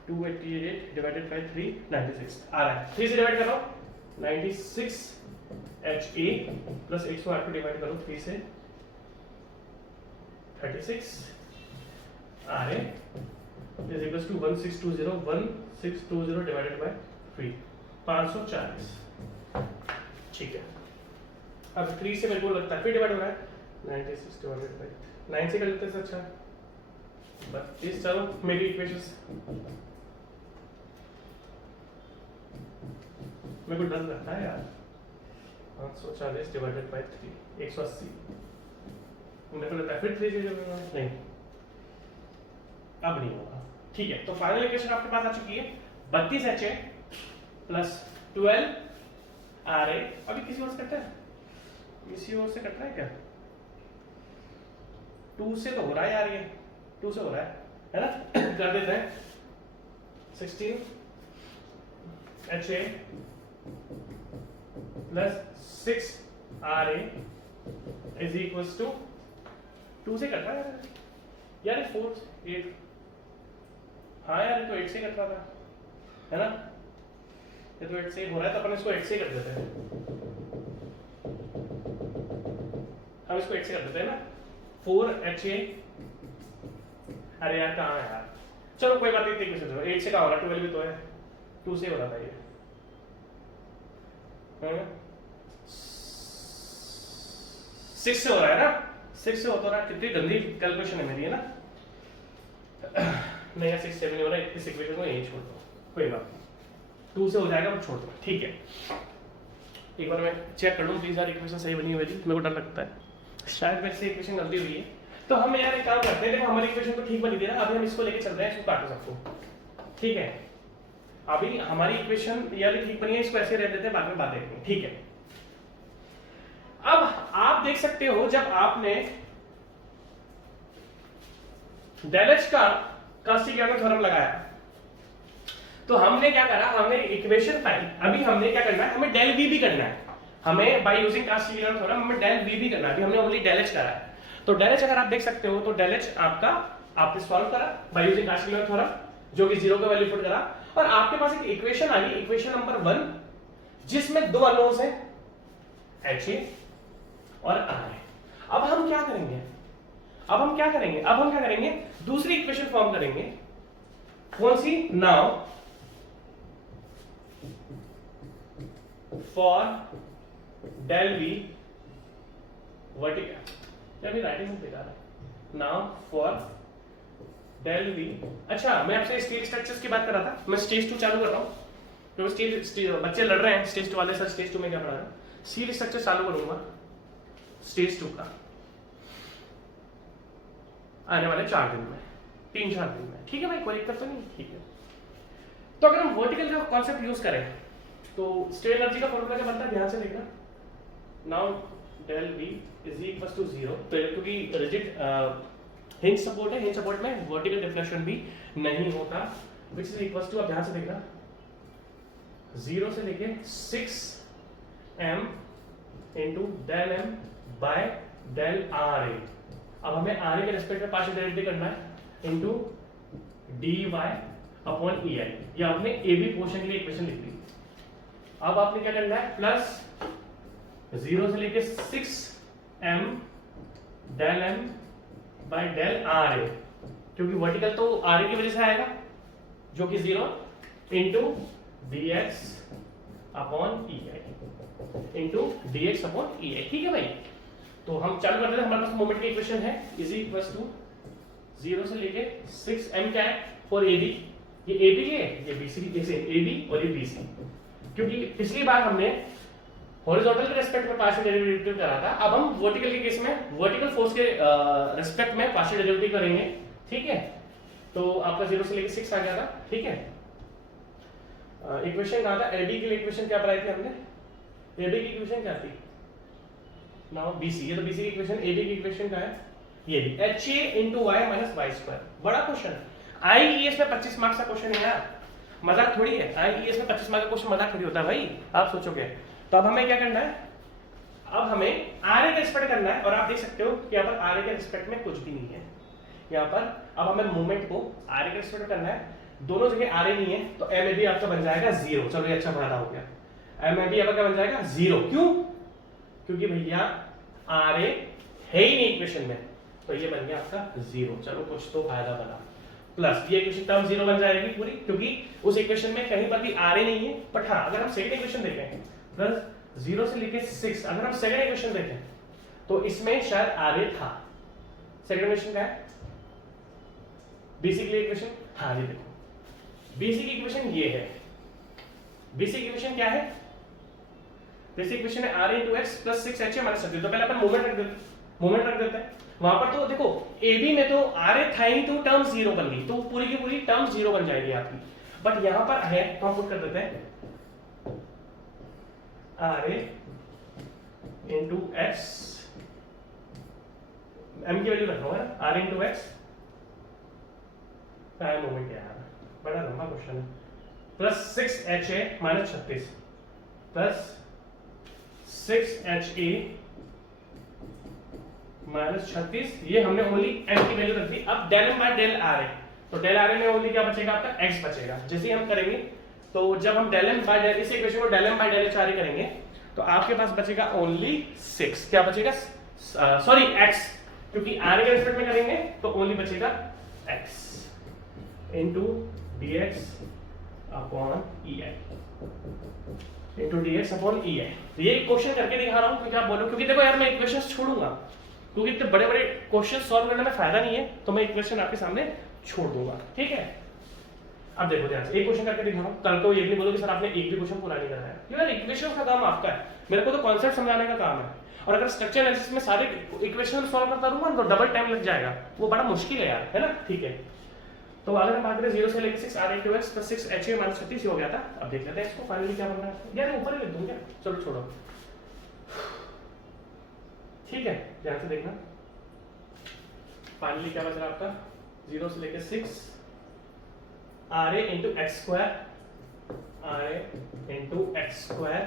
288 डिवाइडेड बाय 3 96 आ रहा है। 3 से डिवाइड कर रहा हूं 96 HA प्लस 108 को डिवाइड करो 3 से 36 RA is equals to 1620 divided by 3 540। ठीक है, अब 3 से मेरे को लगता है फिर डिवाइड हो रहा है 96 डिवाइडेड बाय 9 से कर लेते हैं। अच्छा बस इस, चलो मेरी इक्वेशंस मेरे को डर लगता है यार। 540 डिवाइडेड बाई 3 180। मेरे को लगता है फिर 3 से नहीं, अब नहीं होगा। ठीक है, तो फाइनल इक्वेशन आपके पास आ चुकी है 32HA प्लस 12RA। अभी किसी और से कटता है, किसी और से कट रहा है क्या? 2 से तो हो रहा है यार, ये 2 से हो रहा है ना? कर देते हैं 16HA plus 6RA is equals to 2 से कट रहा है यार, 4 8। हाँ यार, तो 8 से कट रहा था है ना? ये तो 8 से हो रहा है, तो अपन इसको 8 से कर देते हैं। हम इसको 8 से कर देते हैं ना। 4HA, अरे यार कहाँ है यार, चलो कोई बात नहीं, 8 से कहाँ हो रहा है, 12 भी तो है, 2 से हो रहा था ये। 6 से हो रहा है ना, 6 से होता रहा है। कितनी गंदी कैलकुलेशन है मेरी, है ना? नहीं यार 6 7 नहीं हो रहा है, इस इक्वेशन को यहीं छोड़ दो, कोई बात नहीं, 2 से हो जाएगा, वो छोड़ दो। ठीक है, एक बार मैं चेक कर लूँ प्लीज यार, इक्वेशन सही बनी है मेरी, मेरे को डर लगता है शायद मेरे से इक्वेशन गलती हुई है। तो हम यार एक काम करते हैं, देखो हमारी इक्वेशन तो ठीक बनी थी ना, अभी हम इसको लेके चल रहे हैं, इसको काटो सबको। ठीक है, अभी हमारी इक्वेशन यार ठीक बनी है, इसको ऐसे रह देते हैं, बाद में बात करेंगे। ठीक है, अब आप देख सकते हो जब आपने डेलेच का कास्टिग्लिआनो थ्योरम लगाया, तो हमने क्या करा, हमने इक्वेशन पाई। अभी हमने क्या करना है, हमें डेल वी भी करना है, हमें बाय यूजिंग कास्टिग्लिआनो थ्योरम हमें डेल वी भी करना है। अभी हमने ओनली डेलेच करा है, तो डेलेच अगर आप देख सकते हो, तो डेलेच आपका आपने सॉल्व करा बाय यूजिंग कास्टिग्लिआनो थ्योरम, जो कि 0 का वैल्यू पुट करा, और आपके पास एक इक्वेशन आ गई, इक्वेशन नंबर 1, जिसमें दो अननोन्स हैं HA और RA। अब हम क्या करेंगे, अब हम क्या करेंगे, दूसरी इक्वेशन फॉर्म करेंगे। कौन सी? Now for del V vertical, अभी राइटिंग में बेकार है। नाउ फॉर डेल वी, अच्छा मैं आपसे स्टील स्ट्रक्चर्स की बात कर रहा था, मैं स्टेज 2 चालू कर रहा हूँ, तो स्टील बच्चे लड़ रहे हैं स्टेज 2 वाले, सर स्टेज 2 में क्या पढ़ा रहा है, स्टील स्ट्रक्चर चालू करूंगा स्टेज 2 का आने वाले 4 दिन में, 3-4 दिन में। ठीक है भाई, कोई दिक्कत तो नहीं? ठीक है, तो अगर हम वर्टिकल का कॉन्सेप्ट यूज करें, तो स्ट्रेन एनर्जी का फॉर्मूला क्या बनता है, ध्यान से देखना। Now del V is equal to 0, क्योंकि रिजिड हिंज सपोर्ट है, हिंज सपोर्ट में वर्टिकल डिफ्लेक्शन भी नहीं होता, विच इज इक्वल टू, आप ध्यान से देखना, 0 से लेके 6m into del m by del RA। अब हमें RA के रेस्पेक्ट में पार्शियल डेरिवेटिव करना है, इंटू dy अपॉन EI। ये आपने AB पोर्शन के लिए इक्वेशन लिख दी। अब आपने क्या करना है, प्लस 0 से लेके 6m del m by del RA, क्योंकि वर्टिकल तो RA की वजह से आएगा, जो कि 0 into dx upon EI, into dx upon EI। ठीक है भाई, तो हम चालू करते हैं, हमारे पास मोमेंट की इक्वेशन है, इज इक्वल्स टू 0 से लेके 6m क्या है फॉर AB, ये AB है, ये BC की केस है, AB और ये BC, क्योंकि पिछली बार हमने हॉरिजॉन्टल के रेस्पेक्ट में पार्शियल डेरिवेटिव करा था, अब हम वर्टिकल के केस में वर्टिकल फोर्स के रेस्पेक्ट में पार्शियल डेरिवेटिव करेंगे। ठीक है, तो आपका 0 से लेके 6 आ गया था। ठीक है, इक्वेशन कहा था, AB के लिए इक्वेशन क्या बनाई थी हमने, AB की इक्वेशन क्या थी, नाउ BC, ये तो BC की इक्वेशन, AB की इक्वेशन क्या है, ये भी HA into y minus y square। बड़ा क्वेश्चन, IES में 25 मार्क्स का क्वेश्चन है यार, मजाक थोड़ी है। IES में 25 मार्क्स का क्वेश्चन मजाक थोड़ी होता है भाई, आप सोचोगे। तो अब हमें क्या करना है, अब हमें RA का रिस्पेक्ट करना है, और आप देख सकते हो कि यहाँ पर RA के रिस्पेक्ट में कुछ भी नहीं है यहाँ पर। अब हमें मूवमेंट को RA के रिस्पेक्ट करना है, दोनों जगह RA नहीं है, तो MAB आपका बन जाएगा 0। चलो ये अच्छा फायदा हो गया, MAB आपका बन जाएगा 0। क्यों? क्योंकि भैया RA है ही नहीं इक्वेशन में, तो ये बन गया आपका 0। चलो कुछ तो फायदा बना, प्लस ये इक्वेशन टर्म 0 बन जाएगी पूरी, क्योंकि उस इक्वेशन में कहीं पर भी RA नहीं है। बट हाँ, अगर हम सेकंड इक्वेशन देखें, प्लस 0 से लेके 6, अगर हम सेकंड इक्वेशन देखें तो इसमें शायद RA था। सेकंड इक्वेशन क्या है, BC के लिए इक्वेशन, हाँ ये देखो BC की इक्वेशन ये है। BC की इक्वेशन क्या है, जैसे इक्वेशन है R into X plus 6 minus 36, तो पहले अपन मोमेंट रख देते हैं वहां पर। तो देखो ए बी में तो आर ए था ही, तो टर्म 0 बन गई, तो पूरी की पूरी टर्म 0 बन जाएगी आपकी। बट यहां पर है तो हम पुट कर देते हैं R A into X, M की वैल्यू रख रहा हूं है आर इंटू एक्स, मोमेंट है यार, बड़ा लंबा क्वेश्चन है, plus 6HA minus 36 plus 6HA minus 36, ये हमने ओनली m की वैल्यू रख दी। अब del m by del R है, तो डेल आर में ओनली क्या बचेगा आपका x बचेगा। जैसे ही हम करेंगे तो जब हम डेल m बाय डेल, इस इक्वेशन को del m by del R करेंगे तो आपके पास बचेगा ओनली 6, क्या बचेगा सॉरी x, क्योंकि r के रिस्पेक्ट में करेंगे तो ओनली बचेगा x into dx upon ei, into dx upon ei। ये क्वेश्चन करके दिखा रहा हूं क्योंकि आप बोलो, क्योंकि देखो यार मैं इक्वेशंस छोड़ूंगा, क्योंकि इतने बड़े बड़े क्वेश्चन सॉल्व करने में फायदा नहीं है, तो मैं इक्वेशन आपके सामने छोड़ दूंगा, ठीक है। अब देखो ध्यान से एक क्वेश्चन करके दिखा रहा हूं, कल को ये नहीं बोलो कि सर आपने एक भी क्वेश्चन पूरा नहीं कराया। यार इक्वेशन का काम आपका है, मेरे को तो कॉन्सेप्ट समझाने का काम है, और अगर स्ट्रक्चर एनालिसिस में सारे इक्वेशन सॉल्व करता रहूंगा तो डबल टाइम लग जाएगा, वो बड़ा मुश्किल है यार, है ना, ठीक है। तो अगर हम बात करें 0 से लेकर 6 r into x plus 6 h a minus 36 हो गया था। अब देख लेते हैं इसको फाइनली क्या बन रहा है। यार ऊपर ही लिख दूं क्या, चलो छोड़ो, ठीक है, ध्यान से देखना। फाइनली क्या बच रहा है आपका, 0 से लेकर 6 r a into x square, r a into x square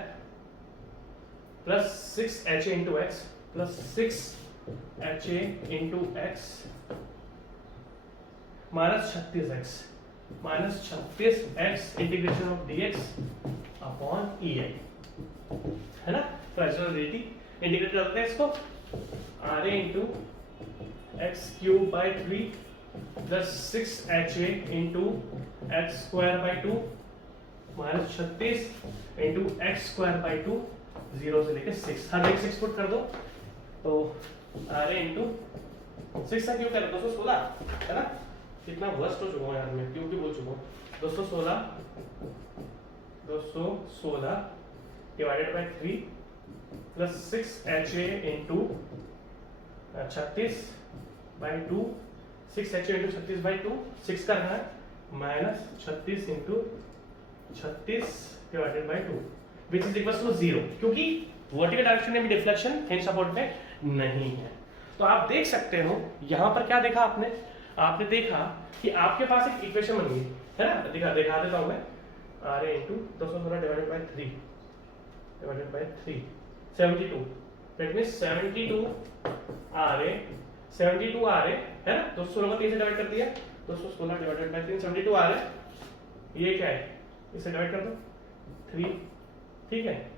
plus 6 h a into x plus 6 h a into x minus 36x integration of dx upon ei, है ना, फ्रैक्शनल डेरिवेटिव इंटीग्रेट करते हैं इसको, r a into x cube by 3 plus 6ha into x square by 2 minus 36 into x square by 2, 0 से लेके 6, हर एक 6 put कर दो, तो r a into 6 का क्यूब कर 216, है ना। कितना वर्स्ट हो चुका हूँ यार मैं, क्यों भी बोल चुका हूँ। 216 डिवाइडेड बाय 3 प्लस 6ha into 36 by 2, 6ha into 36 by 2, 6 का रहा है minus 36 into 36 divided by 2 which is equal to 0, क्योंकि वर्टिकल डायरेक्शन में भी डिफ्लेक्शन हिंज सपोर्ट पे नहीं है। तो आप देख सकते हो यहाँ पर क्या देखा आपने, आपने देखा कि आपके पास एक इक्वेशन बन गई है ना, दिखा देता हूं मैं, r a into 216 divided by 3 72, that means 72 r a है ना, 216 को 3 से डिवाइड कर दिया, 216 डिवाइडेड बाय 3 72 r a, ये क्या है, इसे डिवाइड कर दो 3, ठीक है,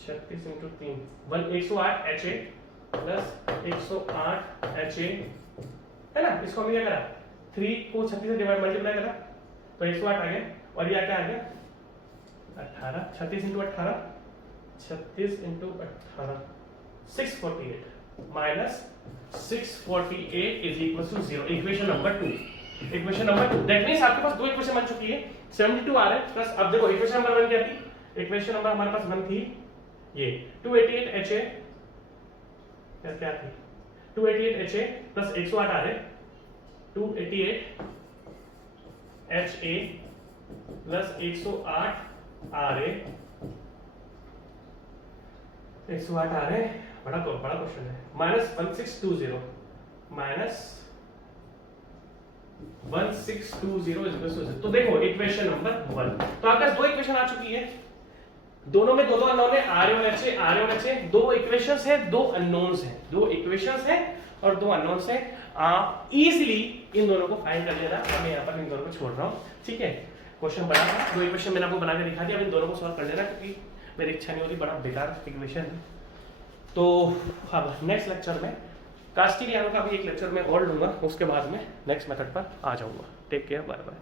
36 into 3 108 ha प्लस 108 ha, है ना। इसको हमने क्या करा, 3 को 36 से डिवाइड मल्टीप्लाई करा तो 108 आ गया, और ये क्या आ गया 18, 36 into 18 648 minus 648 is equal to 0, equation number 2। Equation number 2 that means आपके पास दो इक्वेशन बन चुकी है, 72 आ रहा है प्लस, अब देखो इक्वेशन नंबर 1 क्या थी, इक्वेशन नंबर हमारे पास 1 थी ये 288 ha, क्या थी 288 ha प्लस 108 आ रहे, 288 ha प्लस 108 आ रहे, 108 आ रहे, बड़ा क्वेश्चन है, माइनस 1620 माइनस 1620 तो देखो इक्वेशन नंबर 1, तो आपके पास दो इक्वेशन आ चुकी है, दोनों में दो अननोन है, आर ए और एच ए, दो इक्वेशंस है, दो अननोन्स है, दो इक्वेशंस है और दो अननोन्स है। आप इजीली इन दोनों को फाइंड कर लेना, मैं यहाँ पर इन दोनों को छोड़ रहा हूँ, ठीक है। क्वेश्चन बड़ा था, दो इक्वेशन मैंने आपको बना के दिखा दिया, अब इन दोनों को सॉल्व कर लेना, क्योंकि मेरी इच्छा नहीं होती, बड़ा बेकार इक्वेशन है। तो अब नेक्स्ट लेक्चर में कास्टिलियानो का भी एक लेक्चर में और लूंगा, उसके बाद में नेक्स्ट मेथड पर आ जाऊंगा। Take care, bye bye.